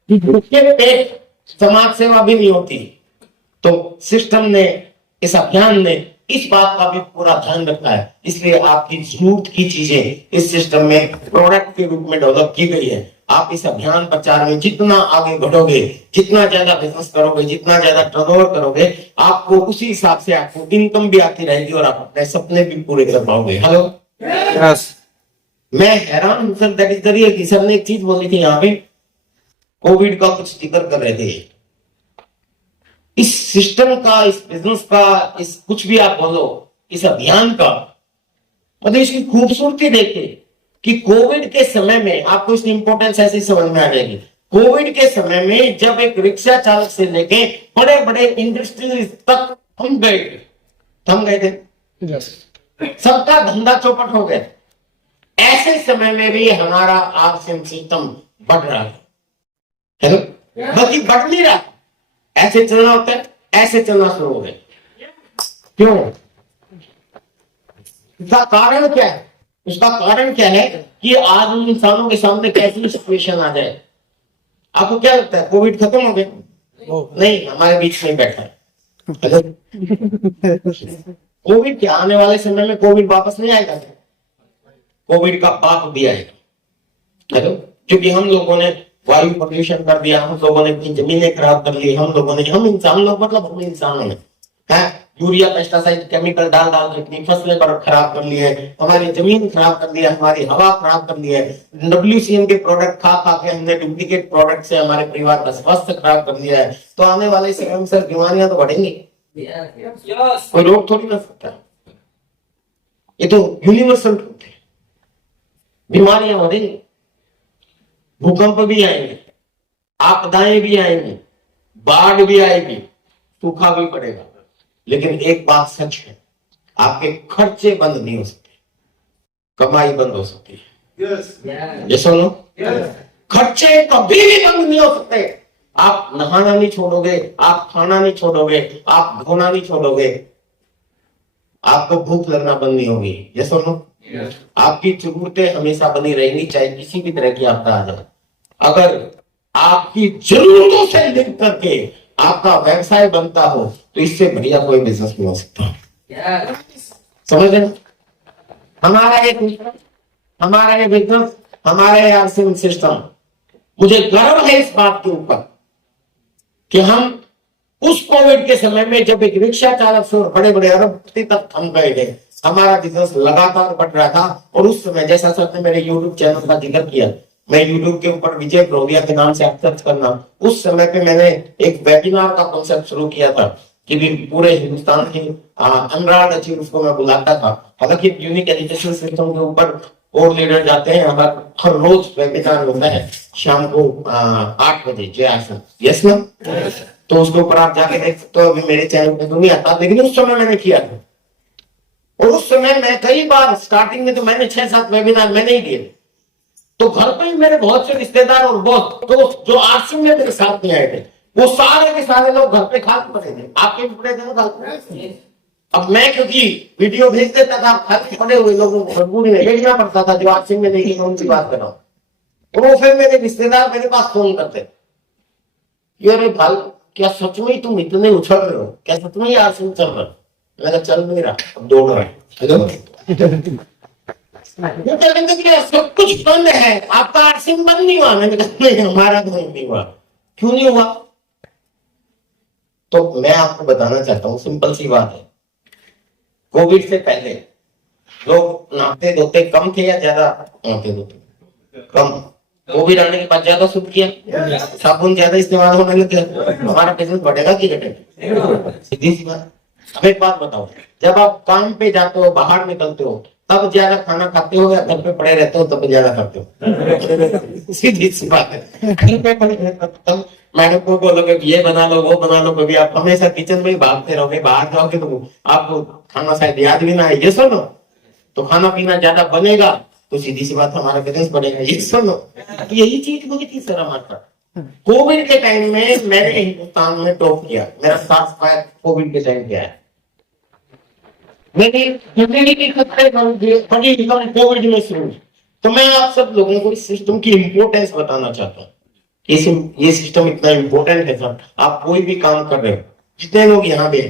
भूखे पेट समाज सेवा भी नहीं होती। तो सिस्टम ने, इस अभियान ने इस बात का भी पूरा ध्यान रखा है, इसलिए आपकी जरूरत की चीजें इस सिस्टम में प्रोडक्ट के रूप में डेवलप की गई है। आप इस अभियान प्रचार में जितना आगे बढ़ोगे, जितना ज्यादा बिजनेस करोगे, जितना ज्यादा टर्नओवर करोगे, आपको उसी हिसाब से आपको इनकम भी आती रहेगी और आप अपने सपने भी पूरे कर पाओगे। हेलो, मैं हैरान हूं sir, that is the real. Sir ने एक चीज बोली थी यहाँ पे, कोविड का कुछ जिक्र कर रहे थे। इस सिस्टम का, इस बिजनेस का, इस कुछ भी आप बोलो, इस अभियान का मतलब इसकी खूबसूरती देखिए कि कोविड के समय में आपको इसकी इंपॉर्टेंस ऐसी समझ में आ जाएगी। कोविड के समय में जब एक रिक्शा चालक से लेके बड़े बड़े इंडस्ट्रीज तक थम गए थे, सबका धंधा चौपट हो गया, ऐसे समय में भी हमारा आरसीएम सिस्टम बढ़ रहा है। हेलो, बल्कि बढ़ नहीं रहा, ऐसे चलना होता है, ऐसे चलना शुरू हो गया। क्यों? इसका कारण क्या है? उसका कारण क्या है कि आज उन इंसानों के सामने कैसी सिचुएशन आ जाए। आपको क्या लगता है कोविड खत्म हो गया? नहीं, हमारे बीच में बैठा है। कोविड क्या आने वाले समय में कोविड वापस नहीं आएगा? कोविड का पाप भी आएगा। हेलो, क्योंकि हम लोगों ने वायु प्रदूषण कर दिया, हम लोगों ने अपनी जमीनें खराब कर ली, हम इंसान लोग मतलब हम इंसानों ने यूरिया पेस्टिसाइड केमिकल डाल डाल के अपनी फसलें पर खराब कर ली है, हमारी जमीन खराब कर ली है, हमारी हवा खराब कर ली है। WCM के प्रोडक्ट खा खा के हमने डुप्लीकेट प्रोडक्ट से हमारे परिवार का स्वास्थ्य खराब कर लिया है। तो आने वाले समय में सर बीमारियां तो बढ़ेंगी, कोई रोक थोड़ी ना सकता। ये तो यूनिवर्सल ट्रूथ है, बीमारियां बढ़ेंगी, भूकंप भी आएंगे, आपदाएं भी आएंगी, बाढ़ भी आएगी, सूखा भी पड़ेगा। लेकिन एक बात सच है, आपके खर्चे बंद नहीं हो सकते, कमाई बंद हो सकती है। ये सुनो, खर्चे कभी भी बंद नहीं हो सकते। आप नहाना नहीं छोड़ोगे, आप खाना नहीं छोड़ोगे, आप धोना नहीं छोड़ोगे, आपको भूख लगना बंद नहीं होगी। ये सुनो, आपकी जरूरतें हमेशा बनी रहेंगी, चाहे किसी भी तरह की आपदा आ जाए। अगर आपकी जरूरतों से लिंक करके आपका व्यवसाय बनता हो तो इससे बढ़िया कोई बिजनेस नहीं हो सकता। समझ रहे? हमारा ये बिजनेस, हमारा ये आरसीएम सिस्टम, मुझे गर्व है इस बात के ऊपर कि हम उस कोविड के समय में जब एक रिक्शा चालक से बड़े बड़े अरबपति तक थम गए थे, हमारा बिजनेस लगातार बढ़ रहा था। और उस समय जैसा सर ने मेरे यूट्यूब चैनल का जिक्र किया, मैं यूट्यूब के ऊपर विजय प्रोविया के नाम से आप सर्च करना, उस समय पे मैंने एक वेबिनार का कॉन्सेप्ट शुरू किया था कि भी पूरे हिंदुस्तान के अनराड अचीवर्स को मैं बुलाता था। हालांकि यूनिक एजुकेशन सिस्टम के ऊपर और लीडर जाते हैं, हर रोज वेबिनार होता है शाम को 8 बजे जय आसन। यस ना? तो उसके ऊपर आप जाके देख सकते हो। अभी मेरे चैनल पे तो नहीं आता, लेकिन उस समय मैंने किया था। और उस समय मैं कई बार स्टार्टिंग में तो मैंने 6-7 वेबिनार मैंने ही दिए। तो घर पे ही मेरे बहुत से रिश्तेदार और बहुत दोस्त जो आरसीएम में मेरे साथ में आए थे, वो सारे के सारे लोग घर पे खाते पड़े थे। आपके भी पड़े थे ना खाते? अब मैं क्योंकि वीडियो भेज देता था, खाते पड़े हुए लोगों को मजबूरी में भेजना पड़ता था जो आरसीएम में नहीं, उनकी बात कर रहा हूँ। और वो फिर मेरे रिश्तेदार मेरे पास फोन करते, अरे भाई क्या सच में तुम इतने उछल रहे हो? क्या सच में आरसीएम चल रहा है? मैंने चल नहीं रहा, अब दौड़ रहा है। सब कुछ बंद है, आपका आरसीएम बंद नहीं हुआ। मैंने कहा नहीं, हमारा तो नहीं हुआ। क्यों नहीं हुआ? तो मैं आपको बताना चाहता हूँ, सिंपल सी बात है। कोविड से पहले लोग नहाते धोते कम थे या ज्यादा नहाते धोते? कम। कोविड आने के बाद ज्यादा शुद्ध किया, साबुन ज्यादा इस्तेमाल होने लग गया। हमारा बिजनेस बढ़ेगा कि घटेगा? सीधी सी बात। अब एक बात बताओ, जब आप काम पे जाते हो, बाहर निकलते हो, तब ज्यादा खाना खाते हो या घर पे पड़े रहते हो तब ज्यादा खाते हो? सीधी सी बात है। घर पे पड़े रहते हो, मैडम को बोलोगे ये बना लो वो बना लो, कभी आप हमेशा किचन में ही भागते रहोगे। बाहर जाओगे तो आपको खाना शायद याद भी ना है। ये सुनो, तो खाना पीना ज्यादा बनेगा तो सीधी सी बात हमारा बिजनेस बढ़ेगा। ये सुनो, यही चीज हुई थी सर हमारा। कोविड के टाइम में मैंने हिंदुस्तान में टॉप किया, मेरा 7 कोविड के टाइम किया है। कोविड में शुरू। तो मैं आप सब लोगों को इस सिस्टम की इंपोर्टेंस बताना चाहता हूँ। ये सिस्टम इतना इंपॉर्टेंट है सर। आप कोई भी काम कर रहे हो, जितने लोग यहाँ पे,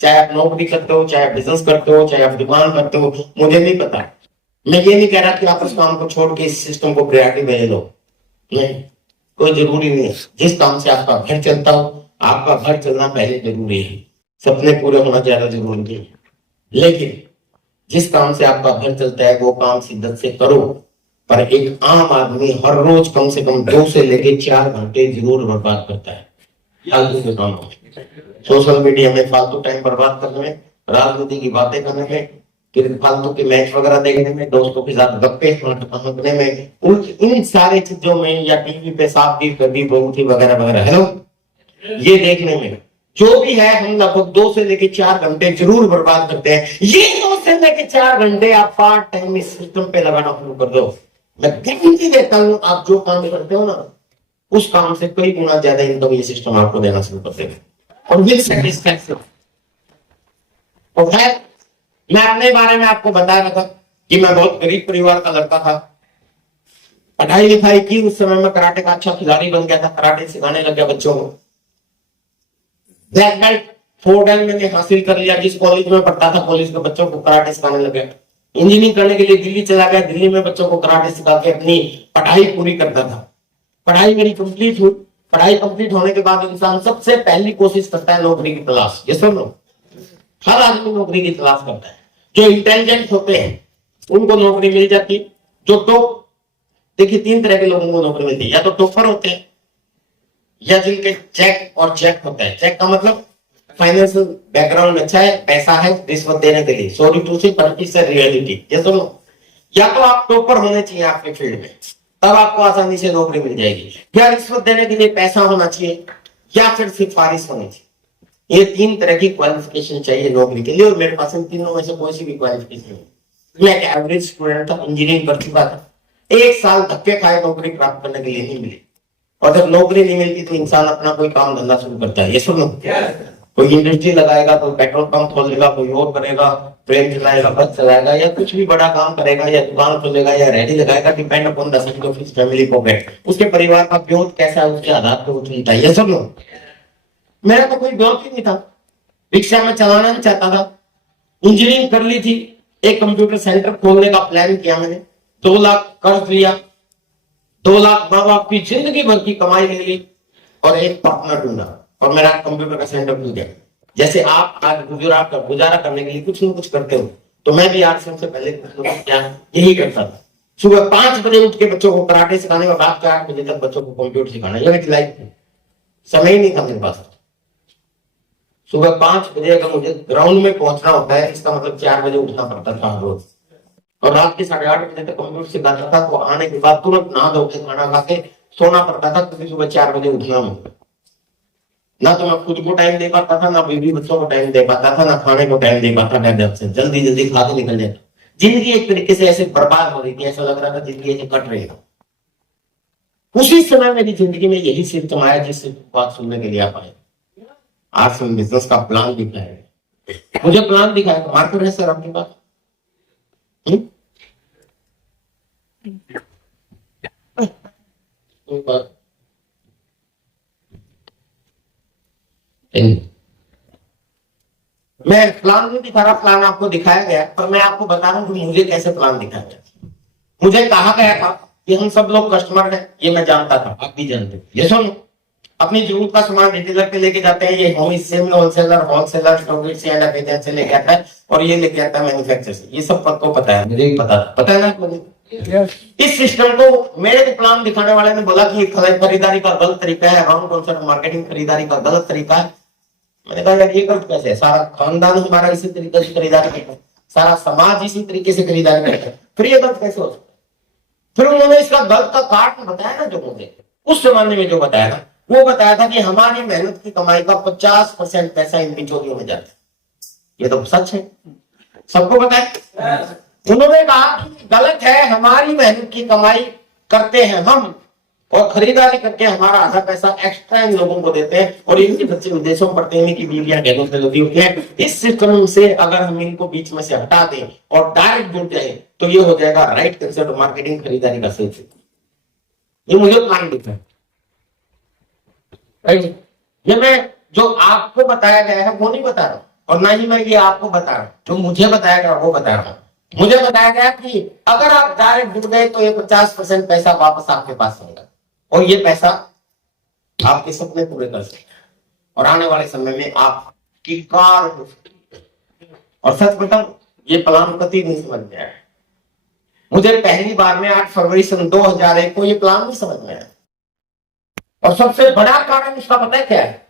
चाहे आप नौकरी करते हो, चाहे आप बिजनेस करते हो, चाहे आप दुकान करते हो, मुझे नहीं पता। मैं ये नहीं कह रहा कि आप उस काम को छोड़ के इस सिस्टम को प्रायोरिटी दे लो, नहीं, कोई जरूरी नहीं है। जिस काम से आपका घर चलता हो, आपका घर चलना पहले जरूरी है, सपने पूरे होना ज्यादा जरूरी नहीं है। लेकिन जिस काम से आपका घर चलता है वो काम शिद्दत से करो। पर एक आम आदमी हर रोज कम से कम 2 से लेकर 4 घंटे जरूर बर्बाद करता है फालतू के कामों में, सोशल मीडिया में फालतू टाइम बर्बाद करने में, राजनीति की बातें करने में, फिर फालतू के मैच वगैरह देखने में, दोस्तों के साथ गप्पे मारने में, इन सारे चीजों में, या टीवी पे साफ दी कभी बहुथी वगैरह वगैरह, हेलो, ये देखने में जो भी है हम लगभग 2 से लेकर 4 घंटे जरूर बर्बाद करते हैं। ये 2 से लेकर 4 घंटे आप पार्ट टाइम इस सिस्टम पे लगाना शुरू कर दो। मैं गारंटी देता हूँ आप जो काम करते हो ना, उस काम से कई गुना ज्यादा इनकम ये सिस्टम आपको देना शुरू कर देगा। और विल सेटिस्फैक्शन। और मैं अपने बारे में आपको बता रहा था कि मैं बहुत गरीब परिवार का लड़का था, पढ़ाई लिखाई की, उस समय में कराटे का अच्छा खिलाड़ी बन गया था, कराटे सिखाने लग गया बच्चों को। ब्लैक बेल्ट 4 Dan मैंने हासिल कर लिया, जिस कॉलेज में पढ़ता था कॉलेज के बच्चों को कराटे सिखाने लग गया। इंजीनियरिंग करने के लिए दिल्ली चला गया, दिल्ली में बच्चों को कराटे सिखा के अपनी पढ़ाई पूरी करता था। पढ़ाई मेरी कंप्लीट हुई। पढ़ाई कंप्लीट होने के बाद इंसान सबसे पहली कोशिश करता है नौकरी की तलाश। ये सुन लो, हर आदमी नौकरी की तलाश करता है। जो इंटेलिजेंट होते हैं उनको नौकरी मिल जाती है। जो टॉप, देखिए 3 तरह के लोगों को नौकरी मिलती है, या तो टॉपर होते हैं, या जिनके चेक और चेक होता है। चेक का मतलब फाइनेंशियल बैकग्राउंड अच्छा है, पैसा है रिश्वत देने के लिए, सॉरी टू से परटी से रियलिटी। ये सुनो, या तो आप टॉपर होने चाहिए आपके फील्ड में, तब आपको आसानी से नौकरी मिल जाएगी, या रिश्वत देने के लिए पैसा होना चाहिए, या फिर सिफारिश होनी चाहिए। ये 3 तरह की क्वालिफिकेशन चाहिए नौकरी के लिए, और मेरे पास इन तीनों में से कोई सी भी क्वालिफिकेशन नहीं। मैं एक एवरेज स्टूडेंट था, इंजीनियरिंग कर चुका था, 1 साल धक्के खाए नौकरी प्राप्त करने के लिए नहीं मिली। और जब नौकरी नहीं मिलती तो इंसान अपना कोई काम धंधा शुरू करता है। ये सुनो, कोई इंडस्ट्री लगाएगा, कोई पेट्रोल पंप खोलेगा, कोई और करेगा, ट्रेन चलाएगा, बस चलाएगा, या कुछ भी बड़ा काम करेगा, या दुकान खोलेगा, या रेडी लगाएगा, depend upon the size of his family pocket. उसके परिवार का ग्रोथ कैसा है उसके आधार पर वो चुनता है। ये सुनो, मेरा तो कोई ग्रोथ ही नहीं था, रिक्शा में चलाना नहीं चाहता था, इंजीनियरिंग कर ली थी, एक कंप्यूटर सेंटर खोलने का प्लान किया मैंने, 2 लाख कर्ज लिया, 2 लाख माँ बाप की जिंदगी भर की कमाई ले ली, और एक पार्टनर ढूंढा, और मेरा कंप्यूटर का सेंटर खुल गया। जैसे आप आज गुजारा करने के लिए कुछ न कुछ करते हो, तो मैं भी आज सबसे पहले क्या यही करता था। सुबह 5 बजे उठ के बच्चों को कराटे सिखाने और रात के 8 बजे तक बच्चों को कंप्यूटर सिखाना, ये मेरी लाइफ थी। समय ही नहीं था मेरे पास। सुबह 5 बजे अगर मुझे ग्राउंड में पहुंचना होता है, इसका मतलब 4 बजे उठना पड़ता था रोज, और रात के 8:30 बजे तक कंप्यूटर सिखाता था। तो आने के बाद तुरंत नहा धो के खाना खा के सोना पड़ता था, क्योंकि सुबह 4 बजे उठना मुझे। ना तो मैं खुद को टाइम दे पाता था, ना बीवी बच्चों को टाइम दे पाता था, ना खाने को टाइम दे पाता था। जब से जल्दी जल्दी खा के निकल जाता, जिंदगी एक तरीके से ऐसे बर्बाद हो रही थी, ऐसा लग रहा था जिंदगी ऐसे कट रही है। उसी समय मेरी जिंदगी में यही सिस्टम आया जिससे बात सुनने के लिए आप आए। आज हम बिजनेस का प्लान दिखाया, मुझे प्लान दिखाया, मार्केट है सर आपके पास। मैं प्लान नहीं दिखा रहा, प्लान आपको दिखाया गया, पर मैं आपको बता रहा हूं कि मुझे कैसे प्लान दिखाया गया। मुझे कहा गया था कि हम सब लोग कस्टमर हैं, ये मैं जानता था, आप भी जानते। ये सुनो, अपनी जरूरत का सामान रिटेलर पे लेके जाते हैं, ये होलसेलर स्टॉकिस्ट एंड एजेंट से लेके आता है, और ये लेके आता है मैन्युफैक्चरर से। ये सब को पता है, मुझे भी पता है ना मुझे। इस सिस्टम को मेरे को प्लान दिखाने वाले ने बोला कि खरीदारी का गलत तरीका है, रॉन्ग कॉन्सेप्ट मार्केटिंग, खरीदारी का गलत तरीका है। मैंने कहा यार ये गलत कैसे है, सारा खानदान हमारा इसी तरीके से खरीदारी करता है, सारा समाज इसी तरीके से खरीदारी करता है, फिर ये गलत कैसे हो सकता है। फिर उन्होंने इसका गलत का कारण बताया ना, जो मुझे उस जमाने में जो बताया था, वो बताया था कि हमारी मेहनत की कमाई का 50% पैसा इन बिचौलियों में जाता है। ये तो सच है, सबको पता है। उन्होंने कहा कि गलत है, हमारी मेहनत की कमाई करते हैं हम, और खरीदारी करके हमारा आधा पैसा एक्स्ट्रा इन लोगों को देते हैं, और इनके बच्चे विदेशों में पढ़ते हैं, इनकी बीवियां गैरों से लगी होती है। इस सिस्टम से अगर हम इनको बीच में से हटा दें और डायरेक्ट जुड़ जाए, तो ये हो जाएगा राइट कंसेप्ट मार्केटिंग, खरीदारी का सही। ये मुझे प्लान दिखा है। ये मैं जो आपको बताया गया है वो नहीं बता रहा, और ना ही मैं ये आपको बता रहा हूं, जो मुझे बताया गया वो बता रहा हूं। मुझे बताया गया कि अगर आप डायरेक्ट जुड़ गए तो ये 50% पैसा वापस आपके पास आएगा, और ये पैसा आपके सपने पूरे कर सकते हैं, और आने वाले समय में आपकी कार हो सकती है। और सच बताऊं, ये प्लान कभी नहीं समझ में आया मुझे। पहली बार में 8 फरवरी सन 2001 को ये प्लान नहीं समझ में आया, और सबसे बड़ा कारण इसका पता है क्या है?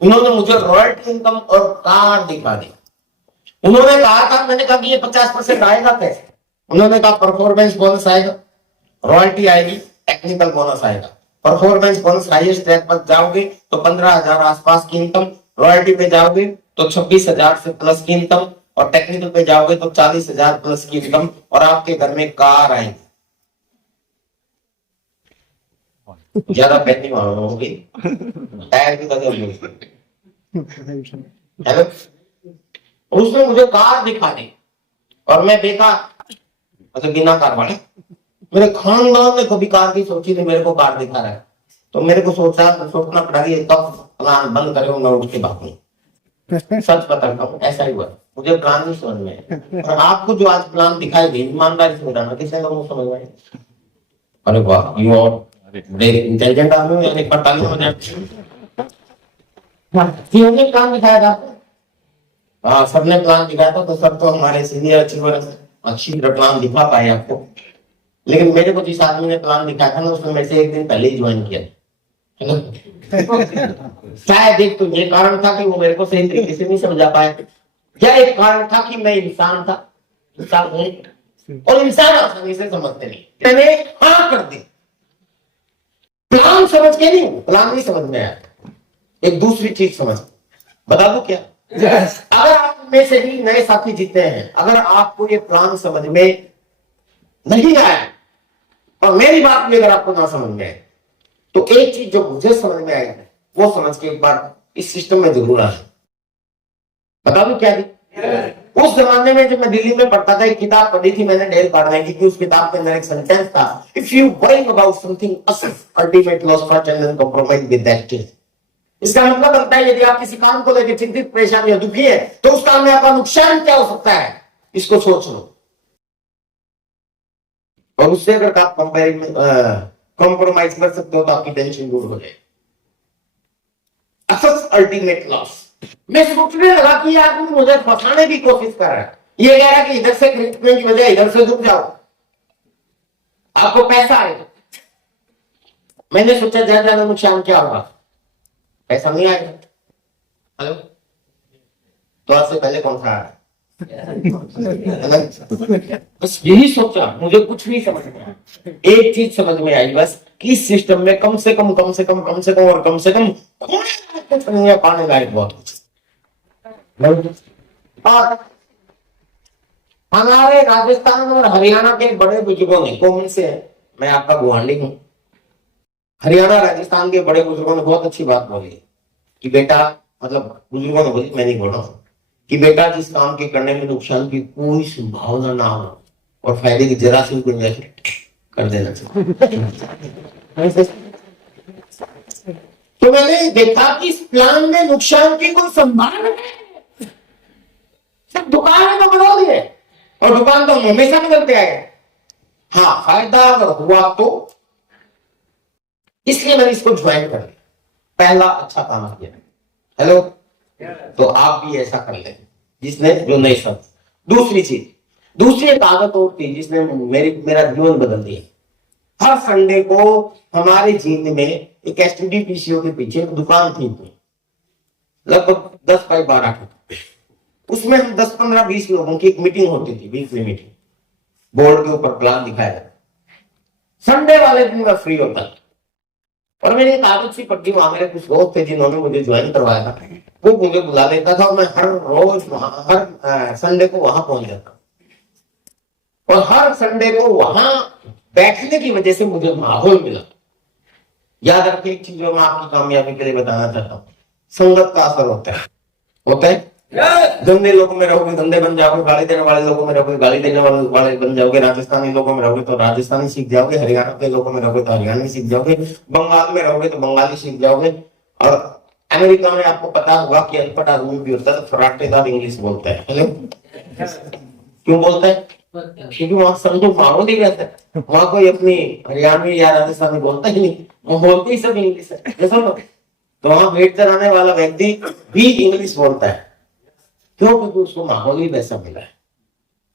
उन्होंने मुझे रॉयल्टी इनकम और कार दिखा दी। उन्होंने कहा था, मैंने कहा ये 50% आएगा कैसे? उन्होंने कहा परफॉर्मेंस बोनस आएगा, रॉयल्टी आएगी, टेक्निकल बोनस आएगा। परफॉर्मेंस बोनस हाईएस्ट रैंक पर जाओगे तो 15,000 आसपास की इनकम, रॉयल्टी पे जाओगे तो 26,000 से प्लस की इनकम, और टेक्निकल पे जाओगे तो 40,000 प्लस की इनकम, और आपके घर में कार आएगी। ज्यादा पैसे होगी, टायर की कदर हेलो। उसने मुझे कार दिखा दी, और मैं देखा मतलब बिना कार वाले। मेरे खानदान ने कभी कार की सोची नहीं, मेरे को कार दिखा रहा है, तो मेरे को सोचना पड़ा कि तब प्लान बंद करे मैं उठ के भागूं। सच बताता हूँ, ऐसा ही हुआ, मुझे प्लान नहीं समझ में आया। और आपको जो आज प्लान दिखाई दे, ईमानदारी से बताना किसने लोगों को समझ में आया? अरे वाह, यू और बड़े इंटेलिजेंट आदमी हो, यानी पढ़ताली हो जाए। किसने प्लान दिखाया था? हाँ, सबने प्लान दिखाया था, तो सब तो हमारे सीनियर अचीवर अच्छी तरह प्लान दिखा पाए आपको। लेकिन मेरे को जिस आदमी ने प्लान दिखाया था ना, उसने मेरे से एक दिन पहले ही ज्वाइन किया, है ना? शायद एक तो ये कारण था कि वो मेरे को सही तरीके से नहीं समझा पाया, क्या एक कारण था कि मैं इंसान था, इंसान हूं, और इंसान आसानी से समझते नहीं। मैंने हाँ कर दी, प्लान समझ के नहीं, प्लान नहीं समझ में आया। एक दूसरी चीज समझ, बता दू क्या? अगर आप में से भी नए साथी जीते हैं, अगर आपको ये प्लान समझ में नहीं आया और मेरी बात भी अगर आपको ना समझ में आए, तो एक चीज जो मुझे समझ में आई है वो समझ के एक बार इस सिस्टम में जरूर आए। बता दूं क्या थी? उस जमाने में जब मैं दिल्ली में पढ़ता था, एक किताब पढ़ी थी मैंने डेल कार्नेगी की। उस किताब के अंदर एक सेंटेंस था, if you worrying about something ultimate loss for and compromise with that thing. इसका मतलब बनता है, यदि आप किसी काम को लेकर चिंतित, परेशान या दुखी है, तो उस काम में आपका नुकसान क्या हो सकता है, इसको सोच लो। और उससे अगर आप कॉम्प्रोमाइज कर सकते हो तो आपकी टेंशन दूर हो जाए। Ultimate loss. मैं सोचने लगा कि यार मुझे फंसाने की कोशिश कर रहा है, ये कह रहा है कि इधर से खरीदने की बजाय इधर से डूब जाओ, आपको पैसा आएगा। मैंने सोचा ज्यादा नुकसान क्या होगा, पैसा नहीं आएगा। हेलो, तो आज से पहले कौन सा आया? बस यही सोचा, मुझे कुछ नहीं समझ में आया। एक चीज समझ में आई बस, कि इस सिस्टम में कम से कम पाने लायक बहुत कुछ। और हमारे राजस्थान और हरियाणा के बड़े बुजुर्गों ने, कौन से है, मैं आपका गुवाहाटी हूं, हरियाणा राजस्थान के बड़े बुजुर्गों ने बहुत अच्छी बात बोली कि बेटा, मतलब बुजुर्गों ने बोली, मैं नहीं बोल रहा हूं, कि बेटा जिस काम के करने में नुकसान की कोई संभावना ना हो और फायदे की जरा सी गुंजाइश कर देना चाहिए। तो मैंने देखा कि इस प्लान में नुकसान की कोई संभावना नहीं, सिर्फ दुकान में बदल दिए, और दुकान तो हमेशा बदलते आए। हाँ, फायदा अगर हुआ तो, इसलिए मैंने इसको ज्वाइन कर लिया। पहला अच्छा काम किया। हेलो, तो आप भी ऐसा कर ले जिसने, जो नहीं सब। दूसरी चीज, दूसरी एक आदत और थी जिसने मेरा जीवन बदल दिया। हर संडे को हमारे जीवन में एक एसटीडी पीसीओ के पीछे एक दुकान थी, लगभग 10 बाई 12 फुट। उसमें हम 10, 15, 20 लोगों की एक मीटिंग होती थी, वीकली मीटिंग। बोर्ड के ऊपर प्लान दिखाया जाता। संडे वाले दिन मैं फ्री होता, और मेरी एक आदत सी पड़ती, वहां मेरे कुछ दोस्त थे जिन्होंने मुझे ज्वाइन करवाया था, वो मुझे बुला लेता था और मैं हर रोज हर संडे को वहां पहुंच जाता। और हर संडे को वहां बैठने की वजह से मुझे माहौल मिला। याद रखिए एक चीज जो मैं आपकी कामयाबी के लिए बताना चाहता हूँ, संगत का असर होता है। गंदे लोगों में रहोगे गंदे बन जाओगे, गाली देने वाले लोगों में रहोगे गाली देने वाले बन जाओगे, राजस्थानी लोगों में रहोगे तो राजस्थानी सीख जाओगे, हरियाणा के लोगों में रहोगे तो हरियाणवी सीख जाओगे, बंगाल में रहोगे तो बंगाली सीख जाओगे। और अमेरिका में आपको पता होगा कि अनपढ़ आदमी भी होता है तो फराटेदार इंग्लिश बोलता है। हेलो, क्यों बोलता है? क्योंकि वहां समझो माहौल ही रहता है, वहां कोई अपनी हरियाणवी या राजस्थानी बोलता ही नहीं, वो बोलते ही सब इंग्लिश है। तो वहां वेट कराने वाला व्यक्ति भी इंग्लिश बोलता है, क्यों? क्योंकि उसको माहौल ही वैसा मिला है।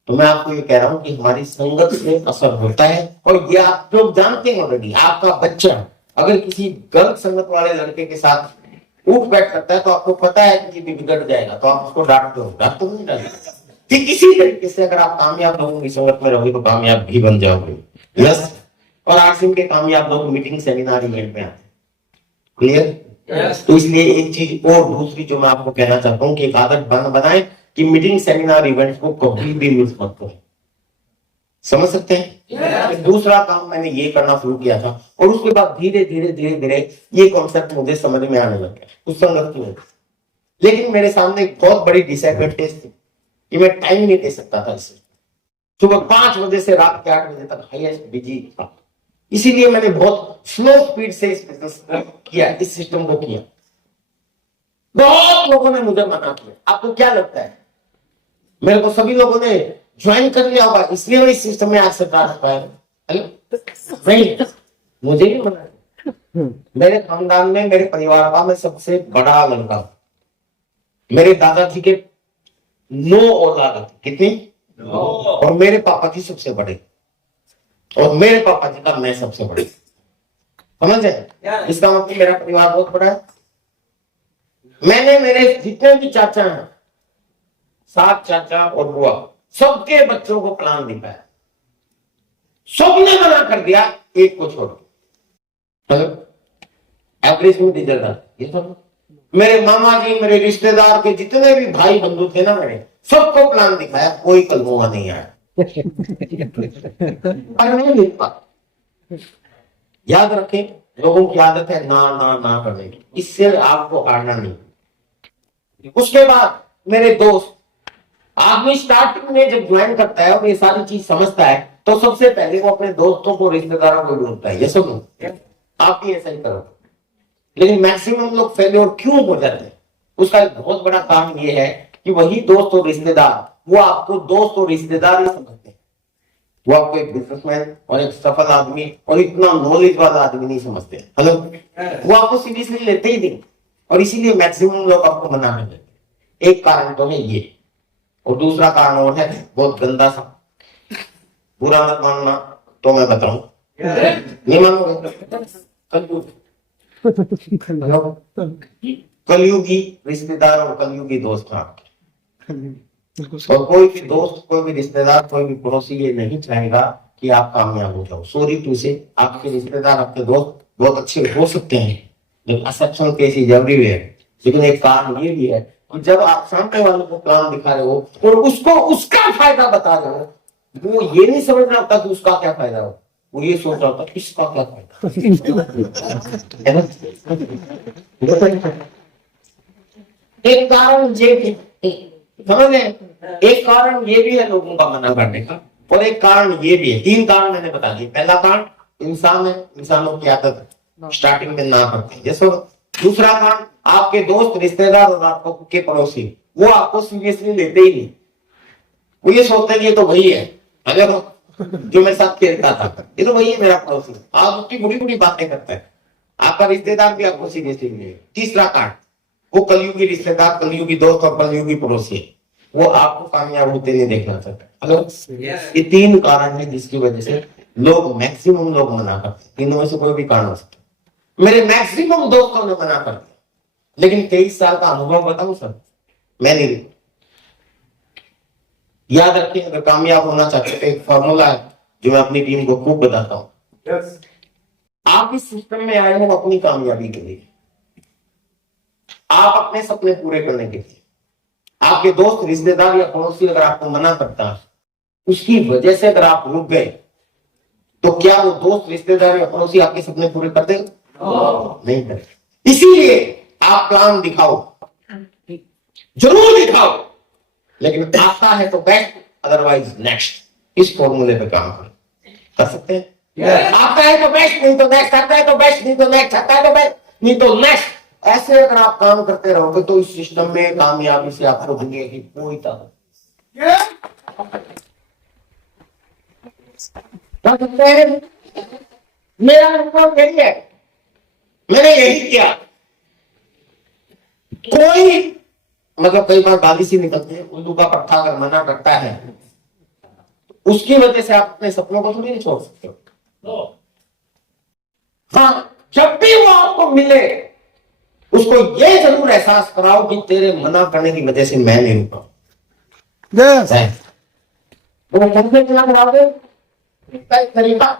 तो मैं आपको ये कह रहा हूं कि हमारी संगत से असर होता है। और ये आप लोग जानते हैं ऑलरेडी, आपका बच्चा अगर किसी गलत संगत वाले लड़के के साथ उठ बैठ करता है तो आपको पता है कि ये बिगड़ जाएगा, तो आप उसको डांटते हो, डांटते नहीं डांटते। ठीक इसी तरीके से अगर आप कामयाब लोगों की संगत में रहोगे तो कामयाब भी बन जाओगे। यस। और आज के कामयाब लोग मीटिंग, सेमिनार, इवेंट में आते हैं। क्लियर? तो इसलिए एक चीज और दूसरी जो मैं आपको कहना चाहता हूँ कि एक आदत बनाए कि मीटिंग, सेमिनार, इवेंट्स को कभी भी मिस मत करो। समझ सकते हैं? दूसरा काम मैंने ये करना शुरू किया था, और उसके बाद धीरे धीरे ये कॉन्सेप्ट मुझे समझ में आने लग गया उस संगत की वजह से। लेकिन मेरे सामने एक बहुत बड़ी डिसएडवांटेज थी कि मैं टाइम नहीं दे सकता था इसमें। सुबह 5 बजे से रात के 8 बजे तक हाईएस्ट बिजी था। इसीलिए मैंने बहुत स्लो स्पीड से इस बिजनेस किया, इस सिस्टम को किया। बहुत लोगों ने मुझे मना किया। आपको क्या लगता है, मेरे को सभी लोगों ने ज्वाइन कर लिया होगा इसलिए मैं इस सिस्टम में आज से कर पाया? नहीं, मुझे भी मना किया। मेरे खानदान में, मेरे परिवार का मैं सबसे बड़ा लड़का। मेरे दादाजी के 9 औलाद थी। कितनी? 9। और मेरे पापा जी सबसे बड़े, और मेरे पापा जी का मैं सबसे बड़े। समझ है? इसका मतलब मेरा परिवार बहुत बड़ा है। मैंने मेरे जितने भी चाचा हैं, 7 चाचा और बुआ, सबके बच्चों को प्लान दिखाया। सबने मना कर दिया, एक को छोड़। एवरेज में रिजल्ट ये सब। मेरे मामा जी, मेरे रिश्तेदार के जितने भी भाई बंधु थे ना, मैंने सबको प्लान दिखाया, कोई कलमुआ नहीं आया। पर नहीं लिख पा। याद रखें, लोगों की आदत है ना ना ना करने की, इससे आपको हारना नहीं। उसके बाद मेरे दोस्त, आदमी स्टार्टिंग में जब ज्वाइन करता है और ये सारी चीज समझता है तो सबसे पहले वो अपने दोस्तों को, रिश्तेदारों को ढूंढता है। ये सब आप भी ऐसा ही करो। लेकिन मैक्सिमम लोग फेलियर क्यों हो जाते हैं, उसका एक बहुत बड़ा कारण ये है कि वही दोस्त और रिश्तेदार, वो आपको दोस्त और रिश्तेदार ही समझते हैं। वो आपको एक बिजनेसमैन और एक सफल आदमी और इतना नॉलेज वाला आदमी नहीं समझते। हेलो, वो आपको सीरियसली लेते ही नहीं, और इसीलिए मैक्सिमम लोग आपको मना कर देते। एक कारण तो है ये, और दूसरा कारण और है बहुत गंदा सा, बुरा मत मानना तो मैं बताऊं, नहीं मानोगे? कलयुगी रिश्तेदार और कलयुगी दोस्त आपके। और कोई भी दोस्त, कोई भी रिश्तेदार, कोई भी पड़ोसी ये नहीं चाहेगा कि आप कामयाब हो जाओ। सॉरी टू से, आपके रिश्तेदार, आपके दोस्त बहुत अच्छे हो सकते हैं, लेकिन एक्सेप्शनल केस इज एवरीवेयर। लेकिन एक कारण ये भी है कि जब आप सामने वालों को प्लान दिखा रहे हो और उसको उसका फायदा बता रहे हो, वो ये नहीं समझ रहा होता कि उसका क्या फायदा हो, वो ये सोच रहा होता इसका क्या फायदा। एक कारण ये भी, समझ गए? एक कारण ये भी है लोगों का मना करने का, और एक कारण ये भी है। 3 कारण मैंने बता दिए। पहला कारण इंसान है, इंसानों की आदत स्टार्टिंग में ना करते। जैसे दूसरा कारण आपके दोस्त, रिश्तेदार और आपके पड़ोसी, वो आपको सीरियसली लेते ही नहीं। वो ये सोचते हैं कि ये तो वही है, अगर जो मेरे साथ खेलता था, ये तो वही है मेरा पड़ोसी। आप उसकी बुरी बुरी बातें करते हैं, आपका रिश्तेदार भी आपको सीरियसली नहीं है। तीसरा कारण, वो कलयुगी रिश्तेदार, कलयुगी दोस्त और कलयुगी पड़ोसी है, वो आपको कामयाब होते नहीं देखना चाहता। हेलो, ये 3 कारण है जिसकी वजह से लोग, मैक्सिमम लोग मना करते हैं। तीनों में से कोई भी कारण हो सकता है। मेरे मैक्सिमम दोस्तों ने मना कर दिया, लेकिन 23 साल का अनुभव बताऊं सर, मैं नहीं। याद रखिए, अगर कामयाब होना चाहते हैं, एक फॉर्मूला है जो मैं अपनी टीम को खूब बताता हूं। आप इस सिस्टम में आए हो अपनी कामयाबी के लिए, आप अपने सपने पूरे करने के लिए। आपके दोस्त, रिश्तेदार या पड़ोसी अगर आपको मना करता है, उसकी वजह से अगर आप रुक गए, तो क्या वो दोस्त, रिश्तेदार या पड़ोसी आपके सपने पूरे कर देंगे? नहीं करेंगे। इसीलिए आप प्लान दिखाओ, जरूर दिखाओ, लेकिन आता है तो बेस्ट, अदरवाइज नेक्स्ट। इस फॉर्मूले पे काम कर सकते हैं। आता है तो बेस्ट, नहीं तो नेक्स्ट। आता है तो बेस्ट, नहीं तो नेक्स्ट। आता है तो बेस्ट, नहीं तो नेक्स्ट। ऐसे अगर आप काम करते रहोगे तो इस सिस्टम में कामयाबी से आपको दुनिया की कोई ताकत। मेरा अनुभव यही है, मैंने यही किया। कोई मतलब कई बार गाली सी निकलती है, उल्लू का पट्टा अगर मना करता है, उसकी वजह से आप अपने सपनों को थोड़ी नहीं छोड़ सकते हो। हाँ, जब भी वो आपको मिले, उसको ये जरूर एहसास कराओ कि तेरे मना करने की वजह से मैं नहीं रुका। वो तरीका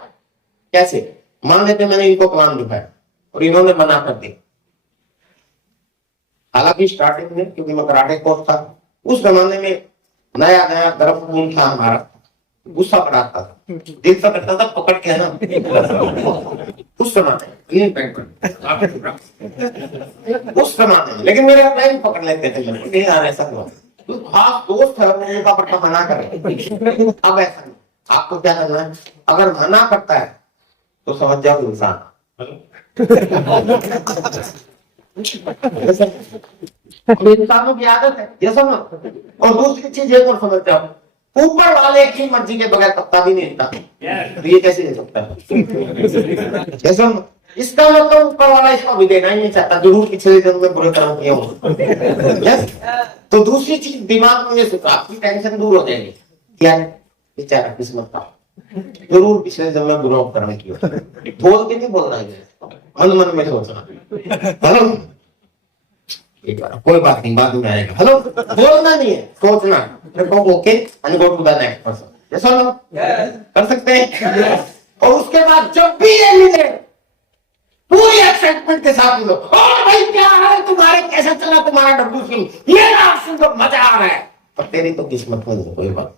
कैसे? मान लेते मैंने इनको प्लान दिखाया और इन्होंने मना कर दिया। हालांकि स्टार्टिंग में, क्योंकि मैं कराटे कोच था, उस जमाने में नया नया गर्म खून था हमारा, गुस्सा पड़ाता था, दिल से करता था पकड़ के, है ना। उस जमाने उस जमाने में, लेकिन मेरे अपने पकड़ लेते थे, नहीं यार ऐसा हुआ। जो खास दोस्त है वो उनका पट्टा मना करे। अब ऐसा नहीं, आपको क्या करना है, अगर मना करता है तो समझ जाओ इंसान। इंसानों की आदत है ये समझ। और दूसरी चीज एक और समझ जाओ, ऊपर वाले की मर्जी के बगैर पत्ता भी नहीं हिलता, तो ये कैसे दे सकता है? कैसा? इसका मतलब ऊपर वाला इसको भी देना ही नहीं चाहता, जरूर पिछले जन्म में बुरे कर्म किए होंगे। तो दूसरी चीज दिमाग में ये सोचो, आपकी टेंशन दूर हो जाएगी। क्या है बेचारा किस्मत का, जरूर पिछले जन्म में बुरा कर्म किया। बोल के नहीं बोलना है, मन मन में सोचना। हेलो, एक बार कोई बात नहीं, बाद में आएगा। हेलो, बोलना नहीं है, सोचना। Okay and go to the next person. Yes और नो? कर सकते हैं। और उसके बाद जब भी ये मिले पूरी एक्साइटमेंट के साथ मिलो, और भाई क्या है तुम्हारे, कैसा चला तुम्हारा डब्ल्यू सिंह, ये सुनकर मजा आ रहा है। पर तेरी तो किस्मत में नहीं कोई बात।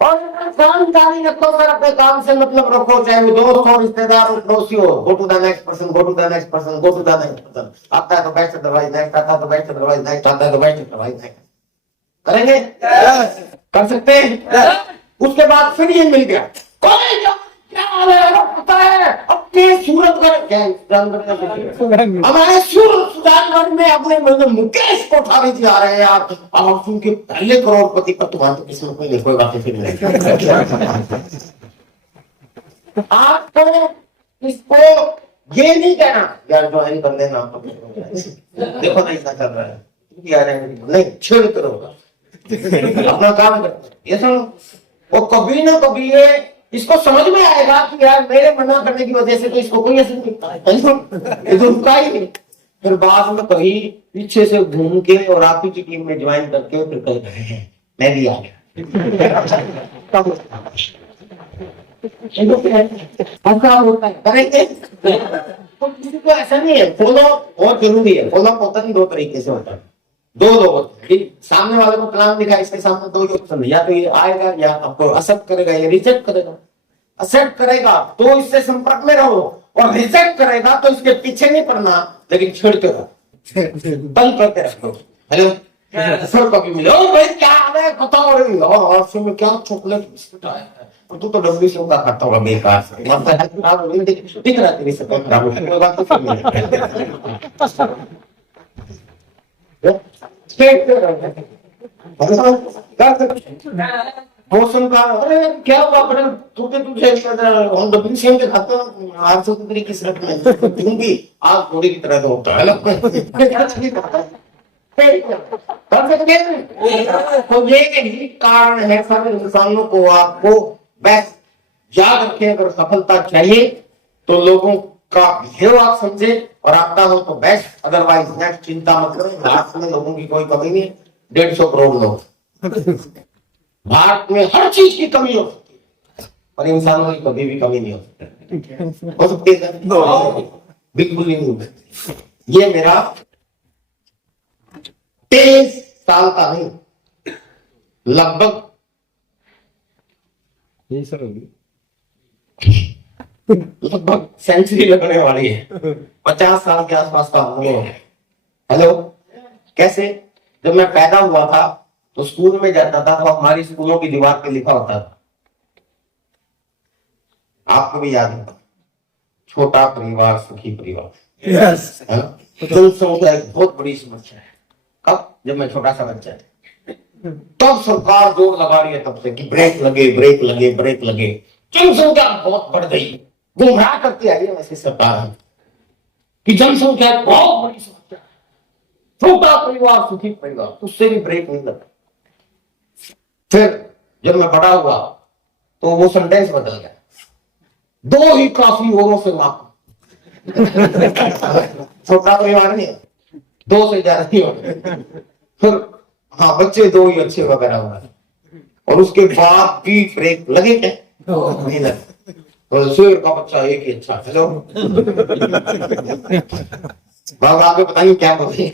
और जानकारी रखो सर, अपने काम से मतलब रखो, चाहे वो दोस्त हो, रिश्तेदार हो, पड़ोसी हो। Go to the next person, go to the next person, go to the next person. आता है तो बेस्ट अदरवाइज नेक्स्ट, आता है तो बेस्ट अदरवाइज नेक्स्ट, आता है तो बेस्ट अदरवाइज नेक्स्ट। करेंगे? कर सकते हैं। उसके बाद फिर ये मिल गया, क्या पता है अपने सूरत का हमारे सूरत सुजानगढ़ में अपने मुकेश कोठारी जी आ रहे हैं यार। अब उनके पहले करोड़पति का तुम्हारे तो किस्मत में नहीं कोई बात फिर आपको इसको ये नहीं कहना यार ज्वाइन कर लेना, देखो ना इतना कर रहा है नहीं, छेड़ करो अपना काम कर। ये सुनो, वो कभी ना कभी ये इसको समझ में आएगा कि यार मेरे मना करने की वजह से तो इसको कोई असर नहीं पड़ता, ये तो रुका ही नहीं। फिर बाद में कहीं पीछे से घूम के और आप ही की टीम में ज्वाइन करके फिर कह रहे हैं मैं भी आ गया। करेंगे तो किसी को ऐसा नहीं है। फॉलो बहुत जरूरी है, फॉलो होता नहीं दो तरीके से होता है, दो सामने वाले को प्लान दिखा, इसके सामने दो ऑप्शन, या तो ये आएगा या आपको एक्सेप्ट करेगा या रिजेक्ट करेगा। एक्सेप्ट करेगा तो इससे संपर्क में रहो, और रिजेक्ट करेगा तो इसके पीछे नहीं पड़ना, लेकिन छेड़ते रहो, तंग करते रहो। हेलो सर कभी मिले, ओ भाई क्या हाल है बताओ, और में क्या चॉकलेट बिस्कुट आया है, तू तो डब्ल्यू से का खाता होगा बेकार से, दिख रहा तेरी से खराब हो, कोई बात मौसम का अरे क्या हुआ बड़े तुझे हम डब्ल्यू से खाता आज तो तेरी किस रख में तुम भी आग घोड़े की तरह होता है तो ये ही कारण है सब इंसानों को आपको बेस्ट याद रखें। अगर सफलता चाहिए तो लोगों का बिहेव आप समझे, और आपका हो तो बेस्ट, अदरवाइज नेक्स्ट चिंता मत करें। भारत में लोगों की कोई कमी नहीं, 150 करोड़ लोग, भारत में हर चीज की कमी हो सकती है, पर इंसानों की कभी भी कमी नहीं हो सकती। हो सकती है बिल्कुल नहीं हो सकती। ये मेरा 23 साल का नहीं, लगभग लगभग सेंचुरी लगने वाली है, 50 साल के आसपास का अनुभव है। हेलो, कैसे? जब मैं पैदा हुआ था तो स्कूल में जाता था, तो हमारी स्कूलों की दीवार पे लिखा होता था, आपको भी याद होगा, छोटा परिवार सुखी परिवार। यस। जनसंख्या एक बहुत बड़ी समस्या है। कब? जब मैं छोटा सा बच्चा था, तब सरकार जोर लगा रही है तब से कि ब्रेक लगे ब्रेक लगे ब्रेक लगे। जनसंख्या बहुत बढ़ गई, गुमराह करती आई है वैसे सरकार कि जनसंख्या बहुत बड़ी समस्या है, छोटा परिवार सुखी परिवार, उससे भी ब्रेक नहीं लगा। फिर जब मैं बड़ा हुआ तो वो सेंटेंस बदल गया, दो ही काफी औरों से माफ। छोटा परिवार नहीं, दो से ज्यादा नहीं होते। फिर हाँ बच्चे दो ही अच्छे वगैरह हुआ, और उसके बाद भी ब्रेक लगे क्या? नहीं लगे। तो शेर का बच्चा एक ही अच्छा। हेलो बाबा आगे बताइए क्या बोले।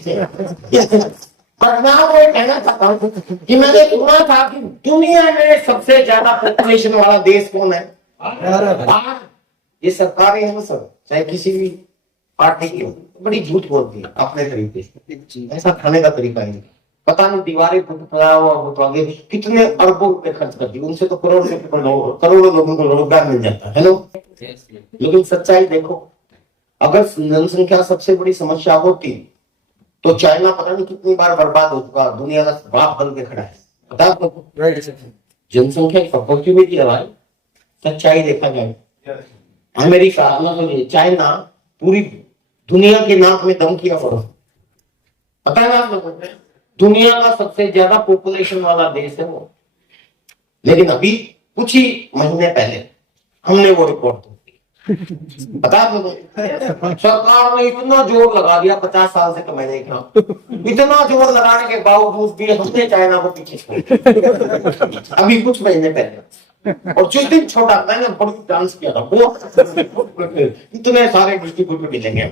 पर मैं वो कहना चाहता हूँ कि मैंने सुना था कि दुनिया में सबसे ज्यादा पॉपुलेशन वाला देश कौन है? भारत। ये सरकारें हैं सब, चाहे किसी भी पार्टी की बड़ी झूठ बोलती है अपने तरीके से, ऐसा खाने का तरीका नहीं। पता नहीं दीवारें फुटफुटाया हुआ फुटवा कितने अरबों रुपए खर्च कर दिए, उनसे तो करोड़ों लोगों को रोजगार मिल जाता है। हेलो, लेकिन सच्चाई देखो, अगर जनसंख्या सबसे बड़ी समस्या होती तो चाइना पता नहीं कितनी बार बर्बाद हो चुका, दुनिया का बाप बन के खड़ा है। पता आपको, जनसंख्या एक अपॉर्चुनिटी है भाई, सच्चाई देखा जाए। अमेरिका, चाइना पूरी दुनिया के नाक में दम किया पड़ो, पता है ना आप लोगों को, दुनिया का सबसे ज्यादा पॉपुलेशन वाला देश है वो। लेकिन अभी कुछ ही महीने पहले हमने वो रिपोर्ट दी, पता है आप लोगों को, सरकार ने इतना जोर लगा दिया 50 साल से कमाने का, इतना जोर लगाने के बावजूद भी हमने चाइना को पीछे छोड़ा अभी कुछ महीने पहले। और जिस दिन छोटा मैंने बड़ी डांस किया था वो इतने सारे डिस्ट्रीब्यूटर मिलेंगे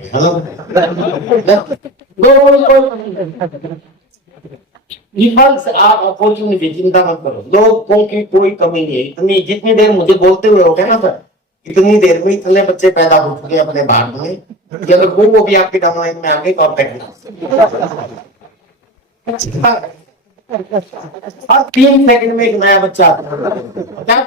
से आप अपॉर्चुनिटी चिंता मत करो, लोगों की कोई कमी नहीं है। इतनी जितनी देर मुझे बोलते हुए हो गया ना सर, इतनी देर में इतने बच्चे पैदा हो चुके अपने भारत में कि अगर वो भी आपकी डाउनलाइन में आ गए तो आप हर 3 सेकंड में एक नया बच्चा आता है। क्या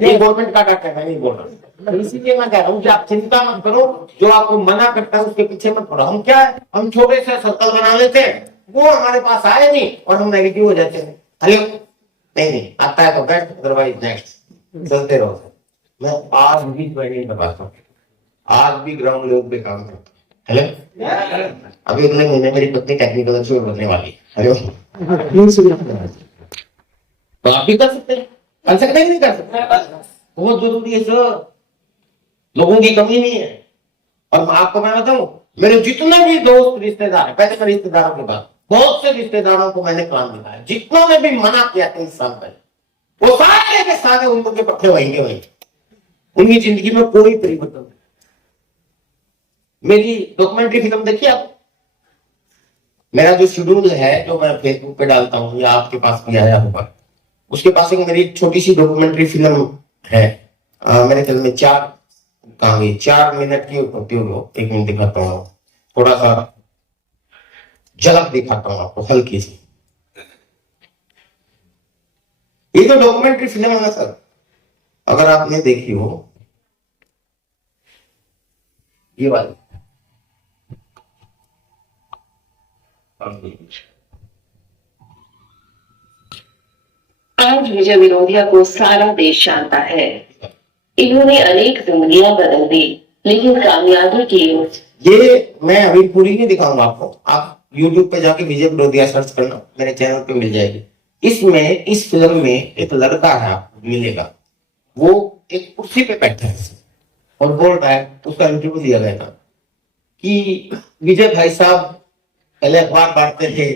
ये गवर्नमेंट का डाटा है, नहीं बोल रहा, इसीलिए मैं कह रहा हूँ कि आप चिंता मत करो, जो आपको मना करता है उसके पीछे मत पड़ो। हम क्या है, हम छोटे से सर्कल बना लेते हैं, वो हमारे पास आए नहीं और हम नेगेटिव हो जाते हैं। हेलो, नहीं आता है तो बेस्ट, अदरवाइज नेक्स्ट, चलते रहो। मैं आज भी ट्रेनिंग करवाता हूँ, आज भी ग्राउंड लेवल पे काम करता हूँ। हेलो, अभी अगले महीने मेरी पत्नी टेक्निकल अफसर बनने वाली है। हेलो, तो आप भी कर सकते हैं, कर सकते हैं नहीं कर सकते, बहुत जरूरी है सर, लोगों की कमी नहीं है। और आपको मैं बताऊं, मेरे जितने भी दोस्त रिश्तेदार, पहले मैं रिश्तेदारों के बाद बहुत से रिश्तेदारों को मैंने काम दिखाया, जितनों ने भी मना किया 3 साल पहले, वो सारे के सारे उन लोग के पट्टे वहीं वहीं, उनकी जिंदगी में कोई परिवर्तन नहीं। मेरी डॉक्यूमेंट्री फिल्म देखिए आप, मेरा जो शेड्यूल है जो मैं फेसबुक पे डालता हूँ या आपके पास भी आया होगा, उसके पास एक मेरी छोटी सी डॉक्यूमेंट्री फिल्म है, मेरे ख्याल में 4 मिनट की होती हो, 1 मिनट दिखाता हूँ, थोड़ा सा झलक दिखाता हूँ आपको हल्की सी। ये जो डॉक्यूमेंट्री फिल्म है ना सर, अगर आपने देखी हो, ये वाली, आज विजय विनोदिया को सारा देश जानता है। इन्होंने अनेक जिंदगियां बदल दी, लेकिन कामयाबी की ये मैं अभी पूरी नहीं दिखाऊंगा आपको, आप YouTube पे जाके विजय विनोदिया सर्च करना, मेरे चैनल पे मिल जाएगी। इसमें, इस फिल्म में एक लड़का है, आपको मिलेगा, वो एक कुर्सी पे बैठा है और बोल रहा है, उसका इंटरव्यू दिया गया था कि विजय भाई साहब पहले अखबार बांटते थे,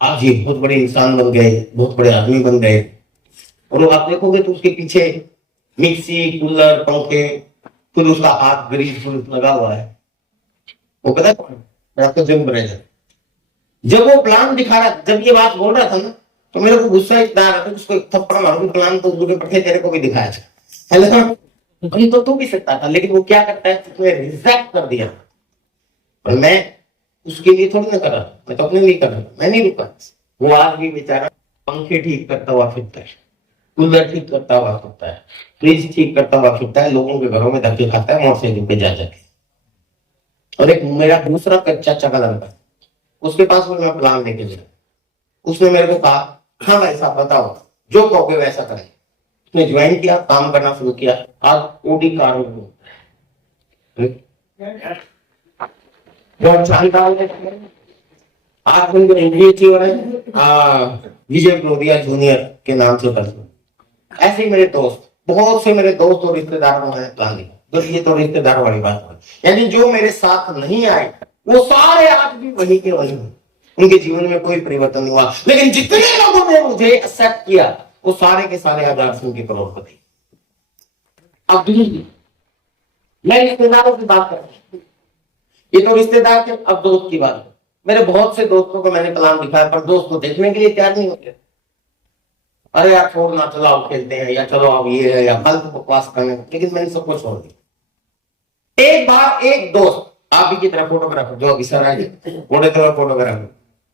आज ये बहुत बड़े इंसान बन गए, बहुत बड़े आदमी बन गए, और आप देखोगे तो उसके पीछे मिक्सी, कूलर, पंखे, फिर उसका हाथ ग्रीस लगा हुआ है। वो पता है, मैं आपको जब ब्रेजर, जब वो प्लान दिखा रहा, जब ये बात बोल रहा था ना, तो मेरे को गुस्सा इतना आ रहा था, उसको एक थप्पड़ मारूंगा, प्लान तो उसके पट्टे तेरे को भी दिखाया था, अभी तो तू भी सकता था, लेकिन वो क्या करता है, उसने रिजेक्ट कर दिया। और मैं उसके लिए थोड़ी ना करा, मैं तो अपने लिए कर रहा, मैं नहीं रुका। वो आज भी बेचारा पंखे ठीक करता हुआ फिरता है, कूलर ठीक करता हुआ फिरता है, फ्रिज ठीक करता हुआ फिरता है, लोगों के घरों में धक्के खाता है मोटरसाइकिल पे जा जाके। और एक मेरा दूसरा चाचा का लड़का, उसके पास में मैं प्लान लेके गया, उसने मेरे को कहा, हाँ भाई साहब बताओ, जो कहोगे वैसा करें। उसने ज्वाइन किया, काम करना शुरू किया, आज ओडी कार बहुत शानदार है। आज विजय विनोदिया जूनियर के नाम से कर, ऐसे ही मेरे दोस्त, बहुत से मेरे दोस्त और रिश्तेदारों ने प्लान लिया। तो ये तो रिश्तेदार वाली बात है, यानी जो मेरे साथ नहीं आए वो सारे आज भी वही के वही, उनके जीवन में कोई परिवर्तन नहीं हुआ। लेकिन जितने लोगों ने मुझे एक्सेप्ट किया, वो सारे के सारे हजार सिंह के करोड़पति। अब मैं रिश्तेदारों की बात कर रहा हूं, ये तो रिश्तेदार थे, अब दोस्त की बात है। मेरे बहुत से दोस्तों को मैंने प्लान दिखाया, पर दोस्त को देखने के लिए तैयार नहीं होते। अरे यार छोड़ना, चलो आप खेलते हैं, या चलो आप ये है, या फालतू बकवास करने, लेकिन मैंने सबको छोड़ दिया। एक बार एक दोस्त आप ही की तरह फोटोग्राफर, जो अभी सर आए बड़े तरह फोटोग्राफर,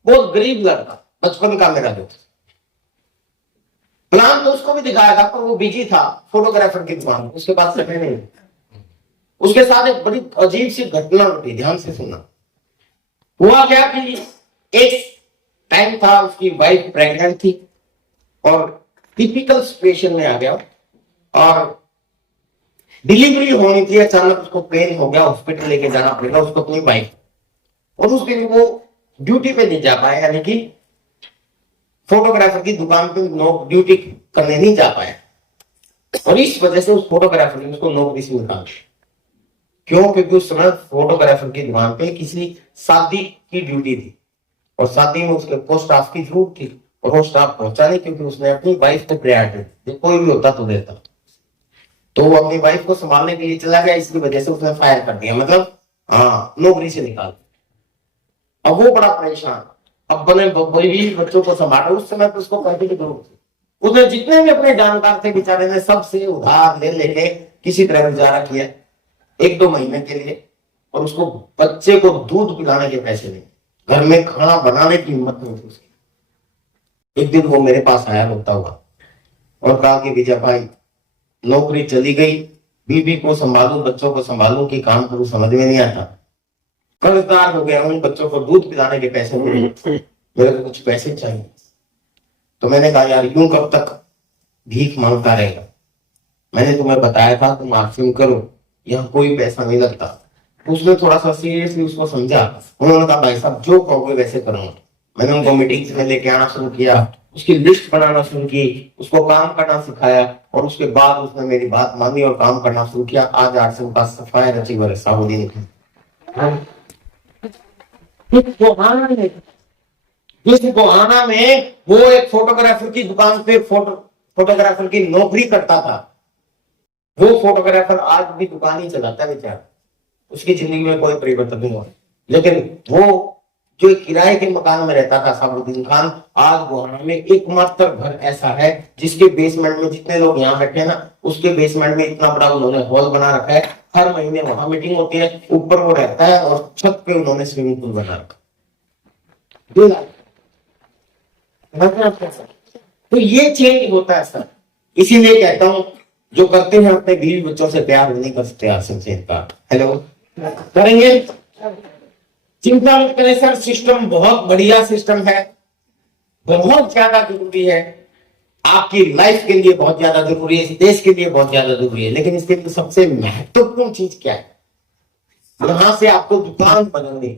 बहुत गरीब लड़का, बचपन का मेरा दोस्त, प्लान तो उसको भी दिखाया था पर वो बिजी था फोटोग्राफर की दुकान, उसके पास समय नहीं। उसके साथ एक बड़ी अजीब सी घटना घटी, ध्यान से सुनना। हुआ क्या कि एक टाइम था, उसकी वाइफ प्रेग्नेंट थी और टिपिकल सिचुएशन में आ गया और डिलीवरी होनी थी, अचानक उसको पेन हो गया, हॉस्पिटल लेके जाना पड़ेगा उसको अपनी वाइफ, और उस दिन वो ड्यूटी पे नहीं जा पाया, यानी कि फोटोग्राफर की दुकान पे ड्यूटी करने नहीं जा पाया, और इस वजह से उस फोटोग्राफर ने उसको नौकरी से निकाल दिया। क्यों? क्योंकि उस समय फोटोग्राफर की दुकान पे किसी शादी की ड्यूटी थी और शादी में उसके को स्टाफ की जरूरत थी, और वो स्टाफ पहुंचा नहीं क्योंकि उसने अपनी वाइफ को प्रायोरिटी दी, कोई भी होता तो देता, तो वो अपनी वाइफ को संभालने के लिए चला गया, इसकी वजह से उसने फायर कर दिया, मतलब नौकरी से निकाल दिया। अब वो बड़ा परेशान, अब बने भी बच्चों को संभाला, उस समय तो उसको पैसे की जरूरत थी, उसने जितने भी अपने जानकार थे बेचारे ने सबसे उधार ले लेके किसी तरह गुजारा किया 1-2 महीने के लिए, और उसको बच्चे को दूध पिलाने के पैसे नहीं, घर में खाना बनाने की हिम्मत नहीं थी उसकी। एक दिन वो मेरे पास आया रोता हुआ और कहा कि विजय भाई नौकरी चली गई, बीबी को संभालूं बच्चों को संभालूं कि काम करूं समझ में नहीं आता, कर्जदार हो गया हूं, बच्चों को दूध पिलाने के पैसे नहीं, मेरे को कुछ पैसे चाहिए। तो मैंने कहा यार यूं कब तक भीख मांगता रहेगा, मैंने तुम्हें बताया था तुम मार्क्सिंग करो, यहाँ कोई पैसा नहीं लगता। उसने थोड़ा सा सीरियसली उसको समझा, उन्होंने कहा भाई साहब जो कहोगे वैसे करूंगा। मैंने उनको मीटिंग्स में लेके आना शुरू किया, उसकी लिस्ट बनाना शुरू की, उसको काम करना सिखाया, और उसके बाद उसने मेरी बात मानी और काम करना शुरू किया। आज आरसीएम का सफायर अचीवर साहुद्दीन गोहाना में वो एक फोटोग्राफर की दुकान पे फोटोग्राफर की नौकरी करता था। वो फोटोग्राफर आज भी दुकान ही चलाता है बेचारा, उसकी जिंदगी में कोई परिवर्तन नहीं हुआ। लेकिन वो जो किराए के मकान में रहता था साबुद्दीन खान, आज गोहाना में एकमात्र घर ऐसा है जिसके बेसमेंट में जितने लोग यहाँ बैठे हैं ना, उसके बेसमेंट में इतना बड़ा उन्होंने हॉल बना रखा है, हर महीने वहां मीटिंग होती है, ऊपर वो रहता है और छत पे उन्होंने स्विमिंग पूल बना रखा। तो ये चेंज होता है सर, इसीलिए कहता हूं जो करते हैं अपने बीवी बच्चों से प्यार नहीं कर सकते आसिम से इनका। हेलो करेंगे, चिंता मत करें सर, सिस्टम बहुत बढ़िया सिस्टम है, बहुत ज्यादा जरूरी है, आपकी लाइफ के लिए बहुत ज्यादा जरूरी है, इस देश के लिए बहुत ज्यादा जरूरी है। लेकिन इसके लिए सबसे महत्वपूर्ण चीज क्या है? यहां से आपको दुकान बदलनी,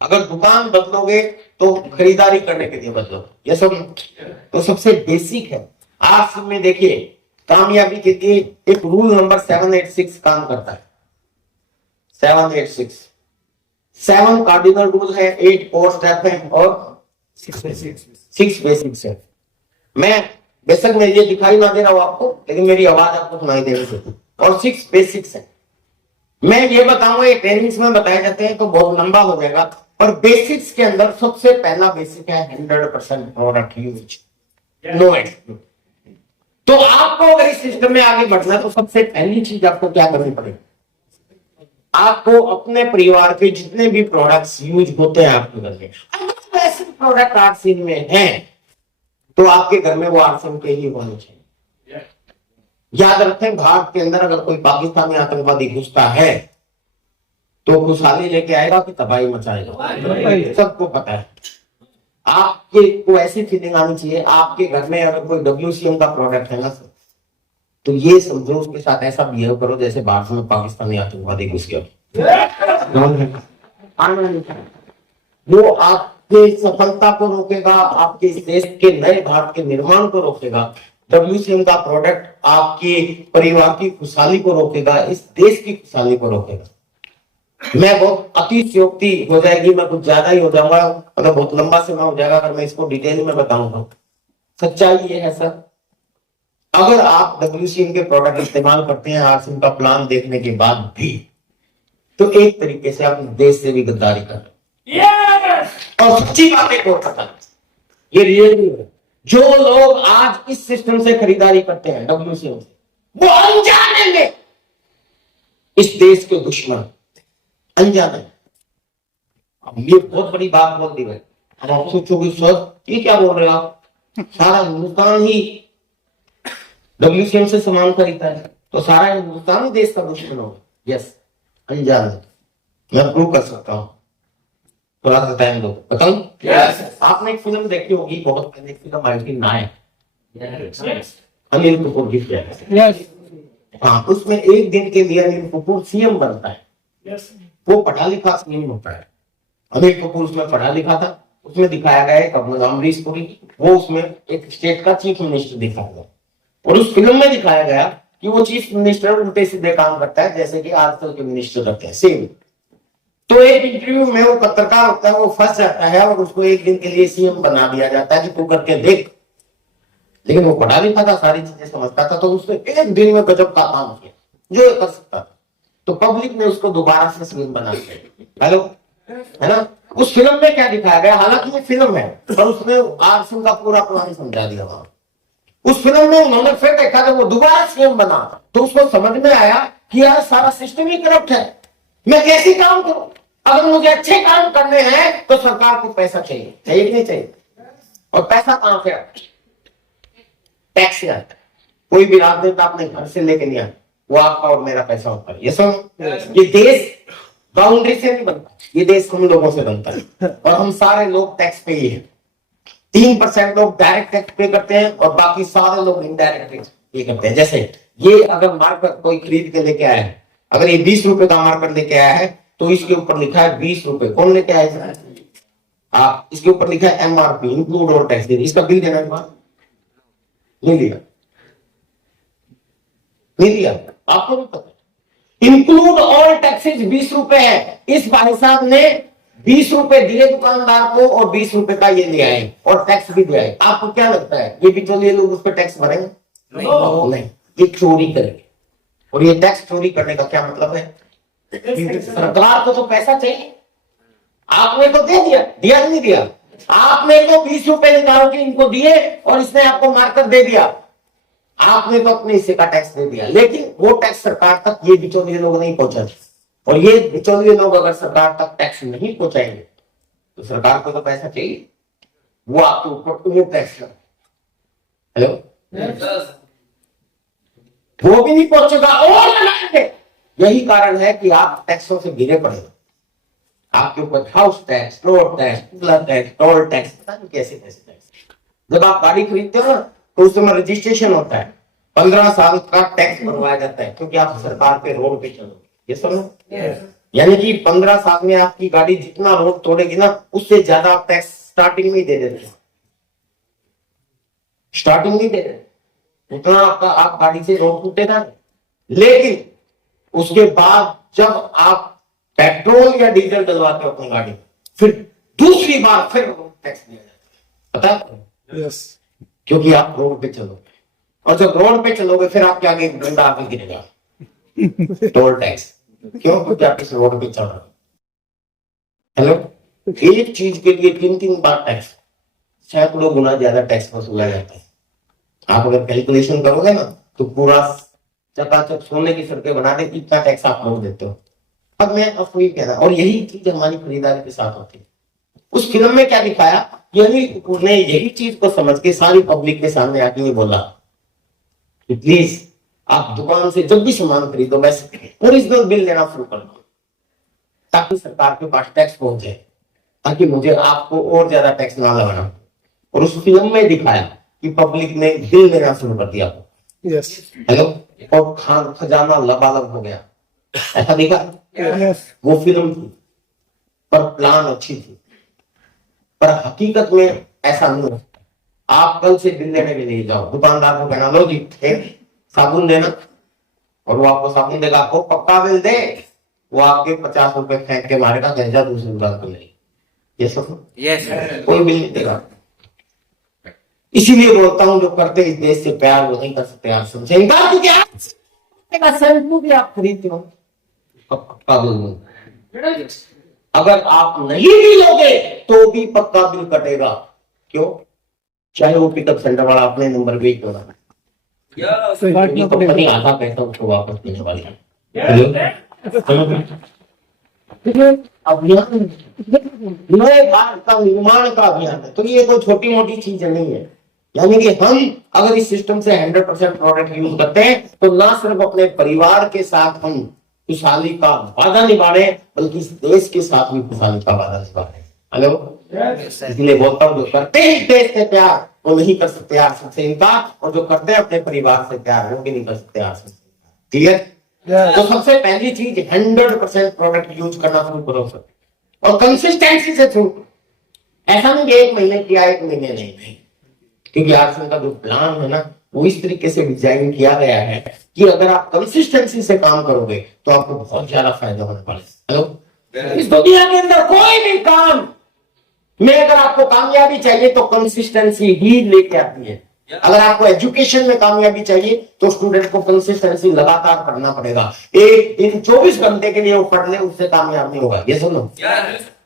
अगर दुकान बदलोगे तो खरीदारी करने के लिए बदलो, ये सब तो सबसे बेसिक है। आज में देखिए कामयाबी के लिए एक रूल नंबर 786 काम करता है। 786 7 कार्डिनल रूल है, 8 कोर स्टेप है और 6 बेसिक्स है। मैं बेशक मैं ये दिखाई ना दे रहा हूं आपको, लेकिन मेरी आवाज आपको सुनाई दे रही है, और 6 बेसिक्स है। मैं ये बताऊंगा, ये ट्रेनिंग्स में बताए जाते हैं तो बहुत लंबा हो जाएगा, पर बेसिक्स के अंदर सबसे पहला बेसिक है 100% प्रोडक्ट यूज, नो एक्सक्लूड। तो आपको अगर इस सिस्टम में आगे बढ़ना है तो सबसे पहली चीज आपको क्या करनी पड़ेगी? आपको अपने परिवार के जितने भी प्रोडक्ट्स यूज होते हैं आपके घर में, अगर वैसे प्रोडक्ट आरसीएम में हैं तो आपके घर में वो आरसीएम के ही होने चाहिए। याद रखें, भारत के अंदर अगर कोई पाकिस्तानी आतंकवादी घुसता है तो खुशहाली लेके आएगा कि तबाही मचाएगा, सबको पता है। आपके को ऐसी फीलिंग आनी चाहिए, आपके घर में अगर कोई WCM का प्रोडक्ट है ना सर, तो ये समझो उसके साथ ऐसा बिहेव करो जैसे भारत में पाकिस्तानी आतंकवादी घुस गया। वो आपके सफलता को रोकेगा, आपके इस देश के नए भारत के निर्माण को रोकेगा। WCM का प्रोडक्ट आपके परिवार की खुशहाली को रोकेगा, इस देश की खुशहाली को रोकेगा। मैं बहुत अतिशयोक्ति हो जाएगी, मैं कुछ ज्यादा ही हो जाऊंगा, मतलब बहुत लंबा समय हो जाएगा अगर मैं इसको डिटेल में बताऊंगा। सच्चाई ये है सर, अगर आप WCM के प्रोडक्ट इस्तेमाल करते हैं आरसीएम का प्लान देखने के बाद भी, तो एक तरीके से आप देश से भी गद्दारी कर रहे हैं। और सच्ची बातें को पता, ये रियलिटी है। जो लोग आज इस सिस्टम से खरीदारी करते हैं WCM से, वो अनजाने में इस देश के दुश्मन अनजाने। अब ये बहुत बड़ी बात बोल दी भाई। हम आप सोचोगे सर ये क्या बोल रहे हो आप, सारा हिंदुस्तान ही WCM से सामान खरीदता है तो सारा हिंदुस्तान ही देश का दुश्मन होगा। यस, अनजाने। मैं प्रूव कर सकता हूँ, थोड़ा सा टाइम दो, बताऊं? yes. आपने एक फिल्म देखी होगी, बहुत पहले फिल्म आई थी नायक, अनिल कपूर की फिल्म। हाँ, उसमें एक दिन के लिए अनिल कपूर CM बनता है। वो पढ़ा लिखा CM होता है। अनिल कपूर उसमें पढ़ा लिखा था। उसमें दिखाया गया है अमरीश पुरी, वो उसमें एक स्टेट का चीफ मिनिस्टर दिखाया गया, और उस फिल्म में दिखाया गया कि वो चीफ मिनिस्टर उल्टे सीधे काम करता है जैसे कि आजकल के मिनिस्टर करते हैं, सेम। तो एक इंटरव्यू में वो पत्रकार होता है, वो फंस जाता है और उसको एक दिन के लिए CM बना दिया जाता है कि तू करके देख। लेकिन वो पढ़ा लिखा था, सारी चीजें समझता था, तो उसने एक दिन में गजब का काम किया जो ये कर सकता था। तो पब्लिक ने उसको दोबारा से CM बना दिया। हेलो, है ना? उस फिल्म में क्या दिखाया गया, हालांकि ये फिल्म है और उसमें आर सिंह का पूरा प्लान समझा दिया वहां। उस फिल्म में उन्होंने फिर देखा जब वो दोबारा CM बना तो उसको समझ में आया कि यार सारा सिस्टम ही करप्ट है, मैं कैसे काम करूं? अगर मुझे अच्छे काम करने हैं तो सरकार को पैसा चाहिए, चाहिए कि नहीं चाहिए? और पैसा कहां से आता? टैक्स से आता। कोई भी राजनेता अपने घर से लेके नहीं आता, वो आपका और मेरा पैसा होता है। ये सब, ये देश बाउंड्री से नहीं बनता, ये देश हम लोगों से बनता है और हम सारे लोग टैक्स पे ही है। 3% लोग डायरेक्ट टैक्स पे करते हैं और बाकी सारे लोग इनडायरेक्ट टैक्स पे करते हैं। जैसे ये अगर मार्कर कोई खरीद के लेके आया है, अगर ये 20 रुपए का मार्कर लेके आया है तो इसके ऊपर लिखा है 20 रुपए, कौन लेके आया? आप। इसके ऊपर लिखा है MRP, इंक्लूड और टैक्स। इसका बिल देना है, नहीं दिया, नहीं दिया, आपको भी पता है। इंक्लूड ऑल टैक्सेस 20 रुपए है। इस भाई साहब ने 20 रुपए दिए दुकानदार को और 20 रुपए का ये ले आए और टैक्स भी दिया है। आपको क्या लगता है ये बिचौलिए लोग उस पर टैक्स भरेंगे? नहीं, ये चोरी करेंगे। और ये टैक्स चोरी करने का क्या मतलब है? सरकार को तो पैसा चाहिए, आपने तो दे दिया, दिया नहीं दिया? आपने तो 20 रुपए निकाल के इनको दिए और इसने आपको मार्कर दे दिया, आपने तो अपने हिस्से का टैक्स दे दिया, लेकिन वो टैक्स सरकार तक ये बिचौलिए लोग नहीं पहुंचाते। और ये बिचौलिए लोग अगर सरकार तक टैक्स नहीं पहुंचाएंगे तो सरकार को तो पैसा चाहिए, वो आपके ऊपर वो टैक्स कर। हेलो, वो भी नहीं पहुंचेगा और लगाएंगे। यही कारण है कि आप टैक्सों से घिरे पड़े। आपके ऊपर house tax, road tax, tax, toll tax, पता नहीं कैसे कैसे टैक्स। जब आप गाड़ी खरीदते हो ना तो उस समय रजिस्ट्रेशन होता है, 15 साल का टैक्स भरवाया जाता है क्योंकि आप सरकार पे रोड पे चलोगे। ये समझ, यानी कि 15 साल में आपकी गाड़ी जितना रोड तोड़ेगी ना उससे ज्यादा आप टैक्स स्टार्टिंग में ही दे देते हैं। स्टार्टिंग में दे देते उतना आपका, आप गाड़ी से रोड टूटेगा। लेकिन उसके बाद जब आप पेट्रोल या डीजल डलवाते हो अपनी गाड़ी में, फिर दूसरी बार फिर टैक्स दिया जाता है, पता है? यस, क्योंकि आप रोड पे चलोगे और जब रोड पे चलोगे फिर आपके आगे एक डंडा आगे गिरेगा, टोल टैक्स। क्यों? क्योंकि आप इस रोड पे चल रहे हो। हेलो, एक चीज के लिए 3-3 बार टैक्स, सैकड़ों गुना ज्यादा टैक्स वसूला जाता है। आप अगर कैलकुलेशन करोगे ना तो पूरा चकाचक सोने की सड़कें बना दे, इतना टैक्स आप लोग देते हो। अब मैं आपको ये कहना, और यही चीज हमारी खरीदारी के साथ होती है। उस फिल्म में क्या दिखाया, यही कपूर ने यही चीज को समझ के सारी पब्लिक के सामने आके ये बोला कि प्लीज आप दुकान से जब भी सामान खरीदो वैसे ओरिजिनल बिल लेना शुरू कर दो ताकि सरकार के पास टैक्स पहुंच जाए, ताकि मुझे आपको और ज्यादा टैक्स ना लगाना। और उस फिल्म में दिखाया कि पब्लिक ने बिल लेना शुरू कर दिया। यस, हेलो, और खजाना लबालब हो गया, ऐसा दिखा? वो फिल्म थी पर प्लान अच्छी थी, पर हकीकत में ऐसा नहीं है। आप कल से बिल लेने के लिए जाओ, दुकानदार को कहना लो जी साबुन देना, और वो आपको साबुन देगा, आपको पक्का बिल दे, वो आपके 50 रुपए फेंक के मारेगा, भेजा दूसरी दुकान को नहीं। ये सब कोई बिल नहीं देगा। इसीलिए बोलता हूँ जो करते इस देश से प्यार वो नहीं कर सकते। आप समझे भी आप खरीदते हो पक्का बिल, अगर आप नहीं भी लोगे तो भी पक्का बिल कटेगा। क्यों? चाहे वो पिकअप सेंटर वाला अपने नंबर पे क्यों ना, कंपनी आधा पैसा उसको वापस देने वाली है। अभियान नए भारत का निर्माण का अभियान है। तो ये कोई छोटी मोटी चीज नहीं है। यानी कि हम अगर इस सिस्टम से 100% प्रोडक्ट यूज करते हैं तो ना सिर्फ अपने परिवार के साथ हम खुशहाली का वादा निभा रहे हैं, बल्कि इस देश के साथ भी खुशहाली का वादा निभा रहे हैं। हेलो, इसलिए बोलता हूँ, जो करते हैं देश से प्यार वो नहीं कर सकते आरसी से इनकार, और जो करते हैं अपने परिवार से प्यार वो भी नहीं कर सकते आरसी से इनकार। क्लियर? तो सबसे पहली चीज 100% प्रोडक्ट यूज करना शुरू करो सर, और कंसिस्टेंसी से थ्रू। ऐसा नहीं कि 1 महीने किया 1 महीने नहीं, क्योंकि आरसी का जो प्लान है ना वो इस तरीके से डिजाइन किया गया है कि अगर आप कंसिस्टेंसी से काम करोगे तो आपको बहुत ज्यादा फायदा होने वाला है। हेलो, इस दुनिया के अंदर कोई भी काम में अगर आपको कामयाबी चाहिए तो कंसिस्टेंसी ही लेके आती है। अगर आपको एजुकेशन में कामयाबी चाहिए तो स्टूडेंट को कंसिस्टेंसी लगातार पढ़ना पड़ेगा। एक दिन 24 घंटे के लिए वो पढ़ ले, उससे कामयाब नहीं होगा। ये सुनो,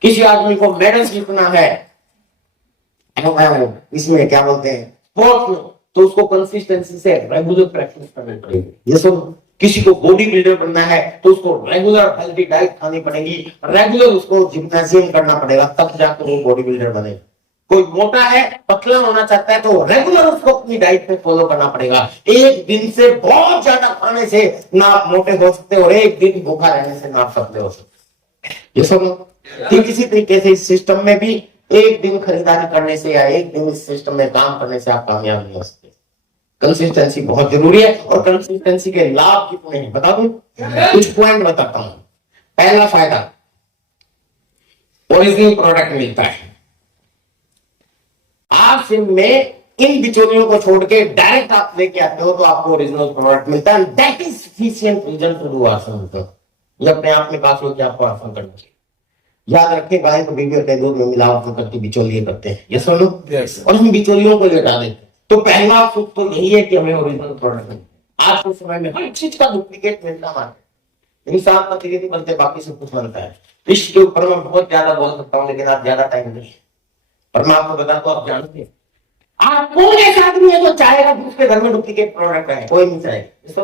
किसी आदमी को मेडल जीतना है इसमें क्या बोलते हैं स्पोर्ट्स में, तो उसको कंसिस्टेंसी से रेगुलर प्रैक्टिस करनी पड़ेगी। ये सुनो, किसी को बॉडी बिल्डर बनना है तो उसको रेगुलर हेल्दी डाइट खानी पड़ेगी, रेगुलर उसको जिम्नाजियम करना पड़ेगा, तब जाकर वो बॉडी बिल्डर बनेगा। कोई मोटा है, पतला होना चाहता है तो रेगुलर उसको अपनी डाइट में फॉलो करना पड़ेगा। एक दिन से बहुत ज्यादा खाने से ना आप मोटे हो सकते और एक दिन भूखा रहने से ना आप पतले हो सकते। ये सुनो, ठीक इसी तरीके से इस सिस्टम में भी एक दिन खरीदारी करने से या एक दिन इस सिस्टम में काम करने से आप कामयाब नहीं हो सकते। कंसिस्टेंसी बहुत जरूरी है, और कंसिस्टेंसी के लाभ कितने हैं बता दूं, कुछ पॉइंट बताता हूं। पहला फायदा, ओरिजिनल प्रोडक्ट मिलता है। आप सिम में इन बिचौलियों को छोड़ के डायरेक्ट आप लेके आते हो तो आपको ओरिजिनल प्रोडक्ट मिलता है। That is sufficient reason to do asan. ये अपने आप में काफी होती है आपको आसन करना चाहिए। याद रखें, गाय को बीवी के दूध में मिलावट करके बिचौलिए करते हैं, ये सुनो, और हम बिचौलियों को लेटा देते हैं। तो पहला सुख तो यही है कि हमें ओरिजिनल प्रोडक्ट मिलता है। आज के समय में हर चीज का डुप्लीकेट मिलता है। इंसान का धीरे बनते बाकी सब कुछ बनता है। इसके ऊपर मैं बहुत ज्यादा बोल सकता हूँ, लेकिन आज ज्यादा टाइम नहीं, पर मैं आपको बता तो आप जानते हैं, आप कौन ऐसा आदमी है जो चाहेगा कि उसके घर में डुप्लीकेट प्रोडक्ट है? कोई नहीं चाहेगा।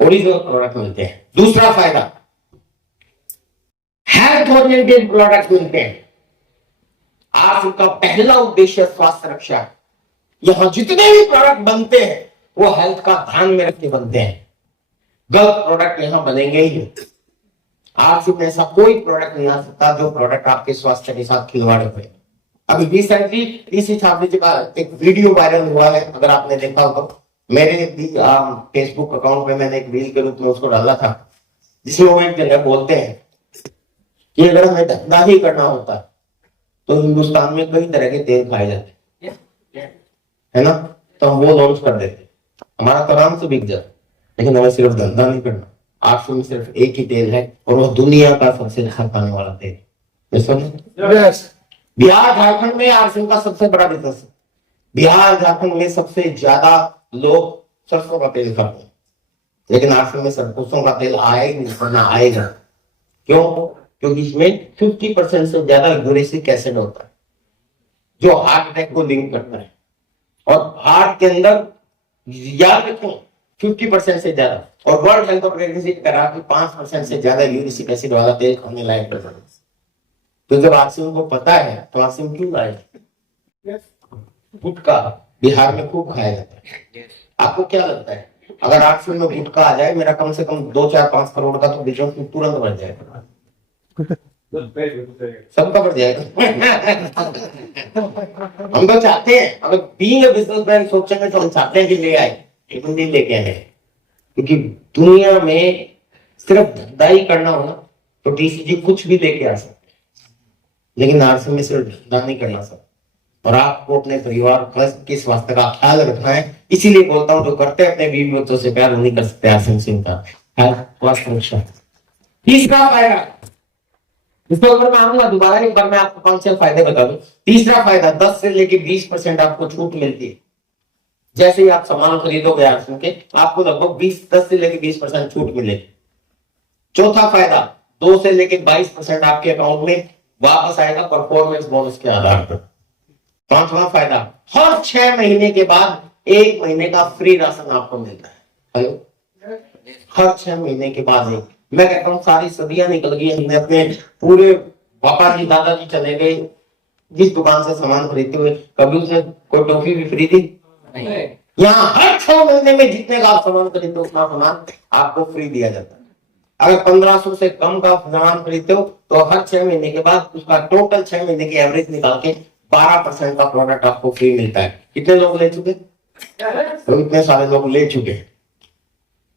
ओरिजिनल प्रोडक्ट मिलते हैं। दूसरा फायदा, हेल्थ ओरिएंटेड प्रोडक्ट मिलते हैं। आज उनका पहला उद्देश्य स्वास्थ्य रक्षा। यहां जितने भी प्रोडक्ट बनते हैं वो हेल्थ का ध्यान में रख के बनते हैं। गलत प्रोडक्ट यहां बनेंगे ही। आज में ऐसा कोई प्रोडक्ट नहीं आ सकता जो प्रोडक्ट आपके स्वास्थ्य के साथ खिलवाड़ करे। अभी रिसेंटली इसी छात्र का एक वीडियो वायरल हुआ है, अगर आपने देखा हो तो। मेरे भी फेसबुक अकाउंट में मैंने एक रील के रूप में उसको डाला था, जिसमें वो एक जगह बोलते हैं कि अगर हमें धंधा ही करना होता तो हिंदुस्तान में कई तरह के तेल खाए जाते है ना, तो हम वो लॉन्च कर देते, हमारा तो आराम से बिक जाता। लेकिन हमें सिर्फ धंधा नहीं करना, आरसी में सिर्फ एक ही तेल है और वो दुनिया का सबसे अच्छा खाने वाला तेल। बिहार झारखंड में आरसी का सबसे बड़ा बिजनेस है। बिहार झारखंड में सबसे ज्यादा लोग सरसों का तेल खाते हैं, लेकिन आरसी में सरसों का तेल आएगा नहीं, वरना आएगा। क्यों? क्योंकि इसमें 50% से ज्यादा यूरिक एसिड होता है जो हार्ट अटैक को लिंक करता है। और हार्ट के अंदर याद रखो 50% से ज्यादा, और वर्ल्ड हेल्थ ऑर्गेनाइजेशन करा कि 5% से ज्यादा यूरिक एसिड वाला तेल खाने लायक है। तो जब आरसीएम को पता है तो आरसीएम क्यों लाए? गुटखा बिहार में खूब खाया जाता है। आपको क्या लगता है, अगर आरसीएम में गुटखा आ जाए, मेरा कम से कम 2, 4, 5 करोड़ का तो बिजनेस तुरंत बढ़ जाएगा, सबका बढ़ जाएगा। हम तो चाहते हैं, अगर बीइंग अ बिजनेसमैन सोचेंगे तो हम चाहते हैं कि ले आए, लेकिन नहीं लेके आए, क्योंकि दुनिया में सिर्फ धंधा ही करना हो ना तो टीसीजी कुछ भी लेके आ सकते, लेकिन आरसी में सिर्फ धंधा नहीं करना सकता। और आपको अपने परिवार के स्वास्थ्य का ख्याल रखना है। इसीलिए बोलता हूँ, जो करते हैं अपने बीवी बच्चों से प्यार नहीं कर सकते आरसी का स्वास्थ्य रक्षा। तीसरा फायदा, इसके ऊपर मैं आऊंगा दोबारा, एक बार मैं आपको 5-6 फायदे बता दूं। तीसरा फायदा, 10 से लेके 20% आपको छूट मिलती है। जैसे ही आप सामान खरीदोगे आरसी के, आपको लगभग 10 से लेके 20% छूट मिलेगी। चौथा फायदा, 2 से लेके 22% आपके अकाउंट में वापस आएगा परफॉर्मेंस बोनस के आधार पर। पांचवा फायदा, हर 6 महीने के बाद 1 महीने का फ्री राशन आपको मिलता है। हेलो, हर 6 महीने के बाद मैं कहता हूँ सारी सदियां निकल गई, हमने अपने पूरे पापा जी दादाजी चले गए, जिस दुकान से सामान खरीदते हुए कभी उसने कोई टॉफी भी फ्री दी नहीं। यहाँ हर 6 महीने में जितने का आप सामान खरीदते हो उतना सामान आपको फ्री दिया जाता है। अगर 1500 से कम का सामान खरीदते हो तो हर 6 महीने के बाद उसका टोटल 6 महीने की एवरेज निकाल के 12% का प्रोडक्ट आपको फ्री मिलता है। कितने लोग ले चुके? तो इतने सारे लोग ले चुके हैं।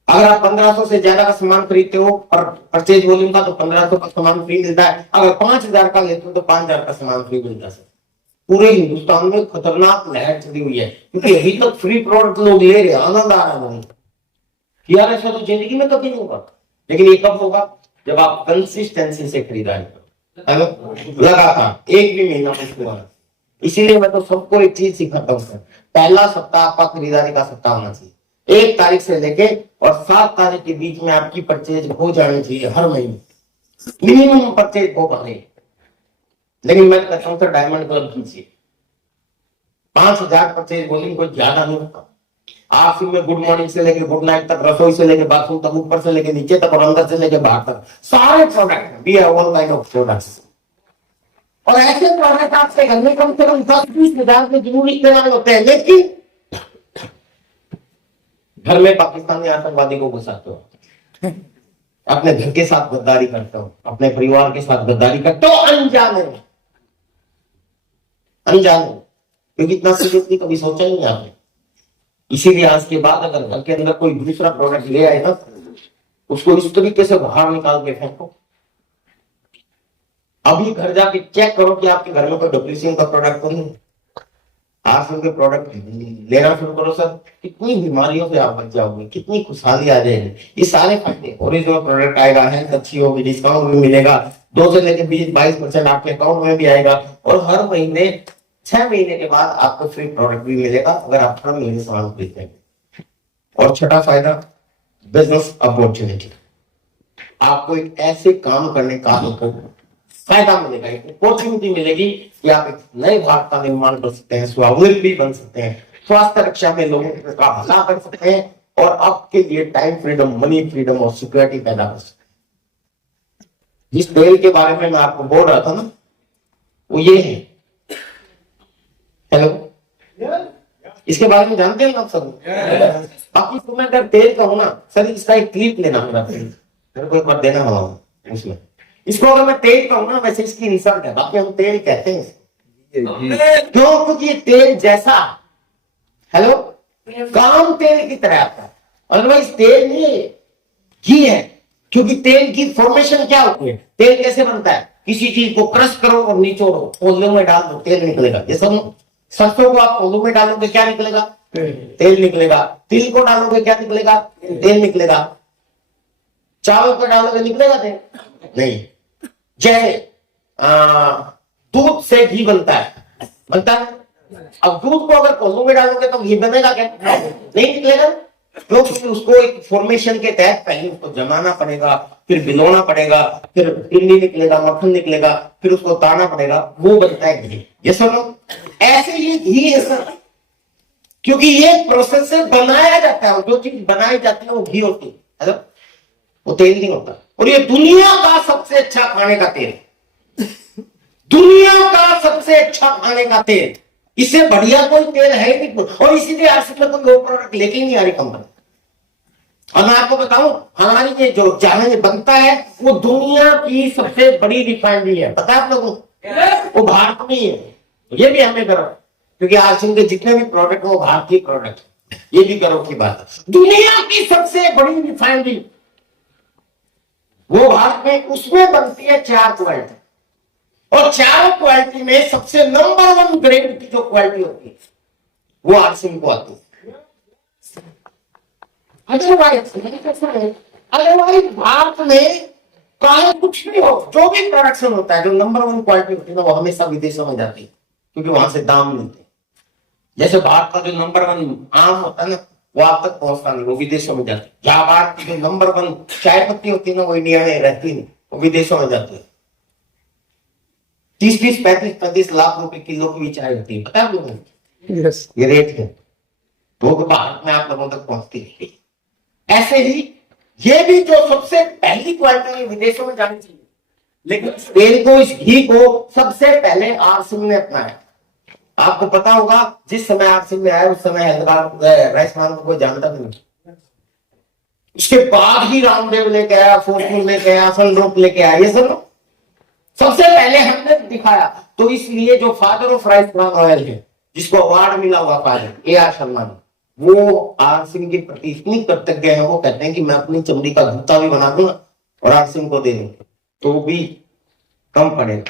अगर आप 1500 से ज्यादा का सामान खरीदते हो और परचेज वॉल्यूम का तो 1500 का सामान फ्री मिलता है। अगर 5000 का लेते हो तो 5000 का सामान फ्री मिलता है। पूरे हिंदुस्तान में खतरनाक लहर चली हुई है क्योंकि अभी तक फ्री प्रोडक्ट लोग ले रहे हैं, आनंद आ रहा है यार। ऐसा तो जिंदगी में कभी नहीं होगा, लेकिन ये कब होगा? जब आप कंसिस्टेंसी से खरीदारी करो, लगातार एक भी महीना मुश्किल। इसीलिए मैं तो सबको एक चीज सिखाता हूँ, पहला सप्ताह आपका खरीदारी का सप्ताह होना चाहिए। 1 तारीख से लेके और 7 तारीख के बीच में आपकी परचेज हो जानी चाहिए। हर महीने मिनिमम परचेज हो पाए। लेकिन मैं कहता हूँ डायमंड क्लब कीजिए, 5000 परचेज वॉल्यूम कोई ज्यादा नहीं होता। आप में गुड मॉर्निंग से लेके गुड नाइट तक, रसोई से लेके बाथरूम तक, ऊपर से लेके नीचे तक और अंदर से लेके बाहर तक सारे product we have one kind of products. और ऐसे प्रोडक्ट आपके घर में कम से कम 10-20 हजार के जरूर इस्तेमाल होते हैं, लेकिन घर में पाकिस्तानी आतंकवादी को घुसाते हो, अपने घर के साथ गद्दारी करते हो, अपने परिवार के साथ गद्दारी करते हो, अनजाने क्योंकि इतना सीरियसली कभी सोचा ही नहीं आपने। इसीलिए आज के बाद अगर घर के अंदर कोई दूसरा प्रोडक्ट ले आए ना, उसको इस तरीके से बाहर निकाल के फेंको। अभी घर जाके चेक करो कि आपके घर में कोई डुप्लीकेशन का प्रोडक्ट तो नहीं। आज के प्रोडक्ट लेना शुरू करो सर, कितनी बीमारियों से आप बच जाओगे, कितनी खुशहाली आ जाएगी। ये सारे फायदे, ओरिजिनल प्रोडक्ट आएगा, हेल्थ अच्छी होगी, डिस्काउंट भी मिलेगा, 2 से लेकर 20-22% आपके अकाउंट में भी आएगा। और हर महीने 6 महीने के बाद आपको फ्री प्रोडक्ट भी मिलेगा अगर आप हर महीने सामान खरीदते हैं। और छठा फायदा, बिजनेस अपॉर्चुनिटी। आपको एक ऐसे काम करने का फायदा मिलेगा, एक अपॉर्चुनिटी मिलेगी कि आप एक नए भारत का निर्माण कर सकते हैं, स्वावलंबी बन सकते हैं, स्वास्थ्य रक्षा में लोगों का भला कर सकते हैं और आपके लिए टाइम फ्रीडम, मनी फ्रीडम और सिक्योरिटी पैदा कर सकते हैं। जिस तेल के बारे में मैं आपको बोल रहा था ना, वो ये है। हेलो, इसके बारे में जानते हैं आप सब? बाकी तो मैं अगर तेल कहूँ ना सर, इसका एक क्लिप लेना मेरे को एक बार देना होगा उसमें। इसको अगर मैं तेल कहूँ ना, वैसे इसकी इंसल्ट है, बाकी हम तेल कहते हैं। क्यों? क्योंकि तेल जैसा, हेलो, काम तेल की तरह आता है, अदरवाइज तेल नहीं, घी है। क्योंकि तेल की फॉर्मेशन क्या होती है, तेल कैसे बनता है? किसी चीज को क्रश करो और निचोड़ो, कोल्हे में डाल दो, तेल निकलेगा। ये सब सरसों को आप कोल्हे में डालोगे क्या निकलेगा? तेल निकलेगा। तिल को डालोगे क्या निकलेगा? तेल निकलेगा। चावल को डालोगे निकलेगा तेल? नहीं। जैसे दूध से घी बनता है, अब दूध को अगर कोल्हू में डालोगे तो घी बनेगा क्या? नहीं निकलेगा। क्योंकि उसको एक फॉर्मेशन के तहत पहले उसको जमाना पड़ेगा, फिर भिगोना पड़ेगा, फिर इमली निकलेगा, मक्खन निकलेगा, फिर उसको उतारना पड़ेगा, वो बनता है घी। ये सब ऐसे ही घी है सर, क्योंकि ये प्रोसेस से बनाया जाता है, जो चीज बनाई जाती है वो घी होती है, वो तेल नहीं होता। और ये दुनिया का सबसे अच्छा खाने का तेल, दुनिया का सबसे अच्छा खाने का तेल, इससे बढ़िया कोई तेल है ही नहीं। और इसीलिए आज में कोई लो प्रोडक्ट लेके ही नहीं आ रही कंपनी। और मैं आपको बताऊं, हमारी ये जो जहां बनता है वो दुनिया की सबसे बड़ी रिफाइनरी है, पता है आप लोगों को? वो भारत में ही है। ये भी हमें गर्व, क्योंकि आज के जितने भी प्रोडक्ट वो भारतीय प्रोडक्ट, ये भी गर्व की बात है। दुनिया की सबसे बड़ी रिफाइनरी वो भारत में, उसमें बनती है 4 क्वालिटी, और 4 क्वालिटी में सबसे नंबर 1 ग्रेड की जो क्वालिटी होती है वो आरसिंग को आती है। अदरवाइज भारत में चाहे कुछ भी हो, जो भी प्रोडक्शन होता है, जो नंबर 1 क्वालिटी होती है ना, वो हमेशा विदेशों में जाती है, क्योंकि वहां से दाम मिलते हैं। जैसे भारत का जो नंबर 1 आम होता है ना, वो आप तक पहुंचता नहीं, वो विदेशों में जाती है। जहां भारत की जो नंबर 1 चाय पत्ती होती है ना, वो इंडिया में रहती नहीं, वो विदेशों में जाती है। 30-30, 35-35 लाख रुपए किलो की चाय होती है, पता है आप लोगों को? यस, ये रेट है, वो भारत में आप लोगों तक पहुंचती है। ऐसे ही ये भी जो सबसे पहली क्वालिटी विदेशों में जानी चाहिए, लेकिन इस तेल को, इस घी को सबसे पहले आर सिंह ने अपनाया। आपको पता होगा जिस समय आर सिंह ने आया उस समय राजस्थान को कोई जानता नहीं। उसके बाद ही रामदेव लेके आया, फॉर्चून लेके आया, सनरूफ लेके आया, ये सब सबसे पहले हमने दिखाया। तो इसलिए जो फादर ऑफ राजस्थान ऑयल है, जिसको अवार्ड मिला हुआ फादर A.R. शर्मा ने, वो आर सिंह के प्रति इतनी कृतज्ञ है, वो कहते हैं कि मैं अपनी चमड़ी का जूता भी बना दूंगा और आर सिंह को दे दूंगा तो भी कम पड़ेगा,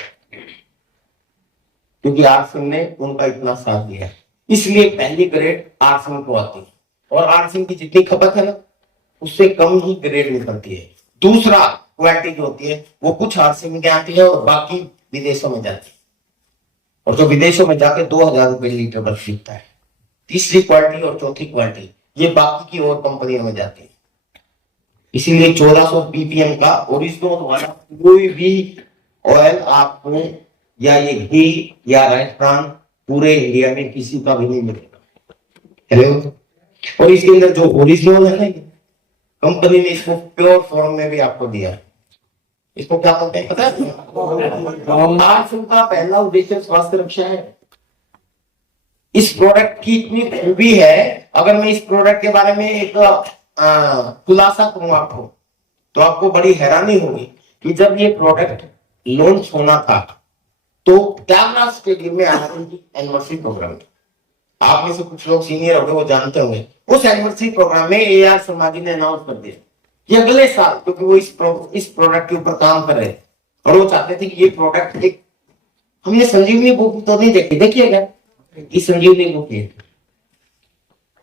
क्योंकि आर सिंह ने उनका इतना साथ दिया। इसलिए पहली ग्रेड आर सिंह को आती है, और आर सिंह की जितनी खपत है ना, उससे कम ही ग्रेड निकलती है। दूसरा क्वालिटी जो होती है वो कुछ आर सिंह के आती है और बाकी विदेशों में जाती है, और जो विदेशों में जाके 2000 रुपए लीटर पर बिकता है। तीसरी क्वालिटी और चौथी क्वालिटी ये बाकी की और कंपनियों में जाती है। इसीलिए 1400 ppm का ओरिजिनल वाला कोई भी ऑयल आपको, या ये घी या राजस्थान, पूरे इंडिया में किसी का भी नहीं मिलेगा। हेलो, और इसके अंदर जो ओरिजिनल है ना, कंपनी ने इसको प्योर फॉर्म में भी आपको दिया है। इसको क्या कहते हैं पता है? आर सिंह का पहला उद्देश्य स्वास्थ्य रक्षा है। इस प्रोडक्ट की इतनी खूबी है, अगर मैं इस प्रोडक्ट के बारे में एक खुलासा करूं आपको, तो आपको बड़ी हैरानी होगी कि जब ये प्रोडक्ट लॉन्च होना था तो त्यागराज स्टेडियम में आया एनिवर्सरी प्रोग्राम। आप में से कुछ लोग सीनियर होंगे, वो जानते होंगे। उस एनिवर्सरी प्रोग्राम में A.R. शर्मा जी ने अनाउंस कर दिया कि अगले साल, क्योंकि वो इस प्रोडक्ट के ऊपर काम कर रहे थे और वो चाहते थे कि ये प्रोडक्ट एक, हमने संजीवनी बुक तो नहीं देखी, देखिएगा ये संजीवनी बुक है।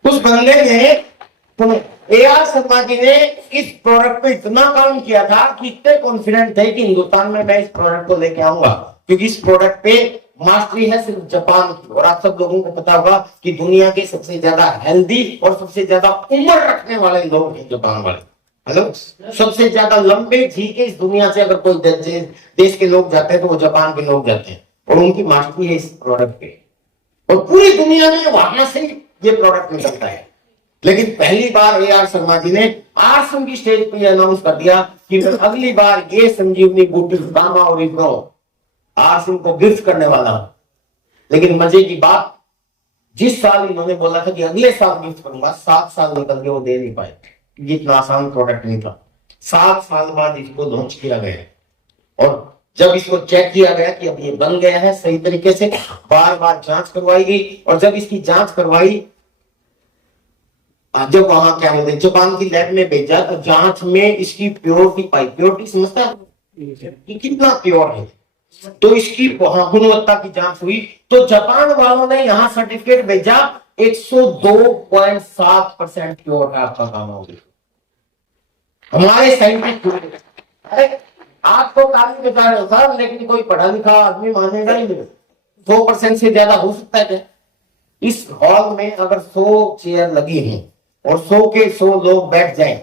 उस बंदे ने, तो A.R. शर्मा जी ने इस प्रोडक्ट पे इतना काम किया था कि इतने कॉन्फिडेंट थे कि हिंदुस्तान में मैं इस प्रोडक्ट को लेके आऊंगा, क्योंकि इस प्रोडक्ट पे मास्टरी है सिर्फ जापान की। और आप सब लोगों को पता होगा कि दुनिया के सबसे ज्यादा हेल्दी और सबसे ज्यादा उम्र रखने वाले लोग हैं जापान वाले। हेलो, सबसे ज्यादा लंबे जी के इस दुनिया से अगर कोई देश के लोग जाते हैं तो वो जापान के लोग जाते हैं, और उनकी मास्टरी है इस प्रोडक्ट पे, और पूरी दुनिया में वहां से ये प्रोडक्ट निकलता है। लेकिन पहली बार A.R. शर्मा जी ने आर सिंह की स्टेज पर अनाउंस कर दिया कि मैं अगली बार ये संजीवनी बूटी गामा ओरिजिनल आर सिंह को गिफ्ट करने वाला हूं। लेकिन मजे की बात, जिस साल इन्होंने बोला था कि अगले साल गिफ्ट करूंगा, 7 साल निकल के वो दे नहीं पाए। ये इतना आसान प्रोडक्ट नहीं था। 7 साल बाद इसको लॉन्च किया गया, और जब इसको चेक किया गया कि अब ये बन गया है सही तरीके से, बार बार जांच करवाई गई, और जब इसकी जांच करवाई, जब वहां क्या बोलते जापान की लैब में भेजा, तो जांच में इसकी प्योरिटी पाई। प्योरिटी समझता है कि कितना प्योर है, तो इसकी वहां गुणवत्ता की जांच हुई, तो जापान वालों ने यहाँ सर्टिफिकेट भेजा 102.7% प्योर है आपका काम होगी। हमारे साइंटिस्ट, अरे आप तो ताली बजा रहे हो सर, लेकिन कोई पढ़ा लिखा आदमी मानेगा ही नहीं। 100% से ज्यादा हो सकता है क्या? इस हॉल में अगर 100 चेयर लगी हैं और 100 के 100 लोग बैठ जाएं,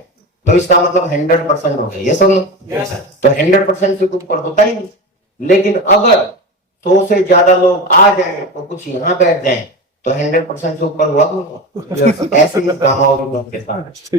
तो इसका मतलब 100% हो गया। ये सुन, तो 100% से तो ऊपर होता ही नहीं। लेकिन अगर 100 से ज्यादा लोग आ जाएं तो कुछ यहाँ बैठ जाएं, तो 100% से ऊपर हुआ। ऐसे ही काम होगा के साथ।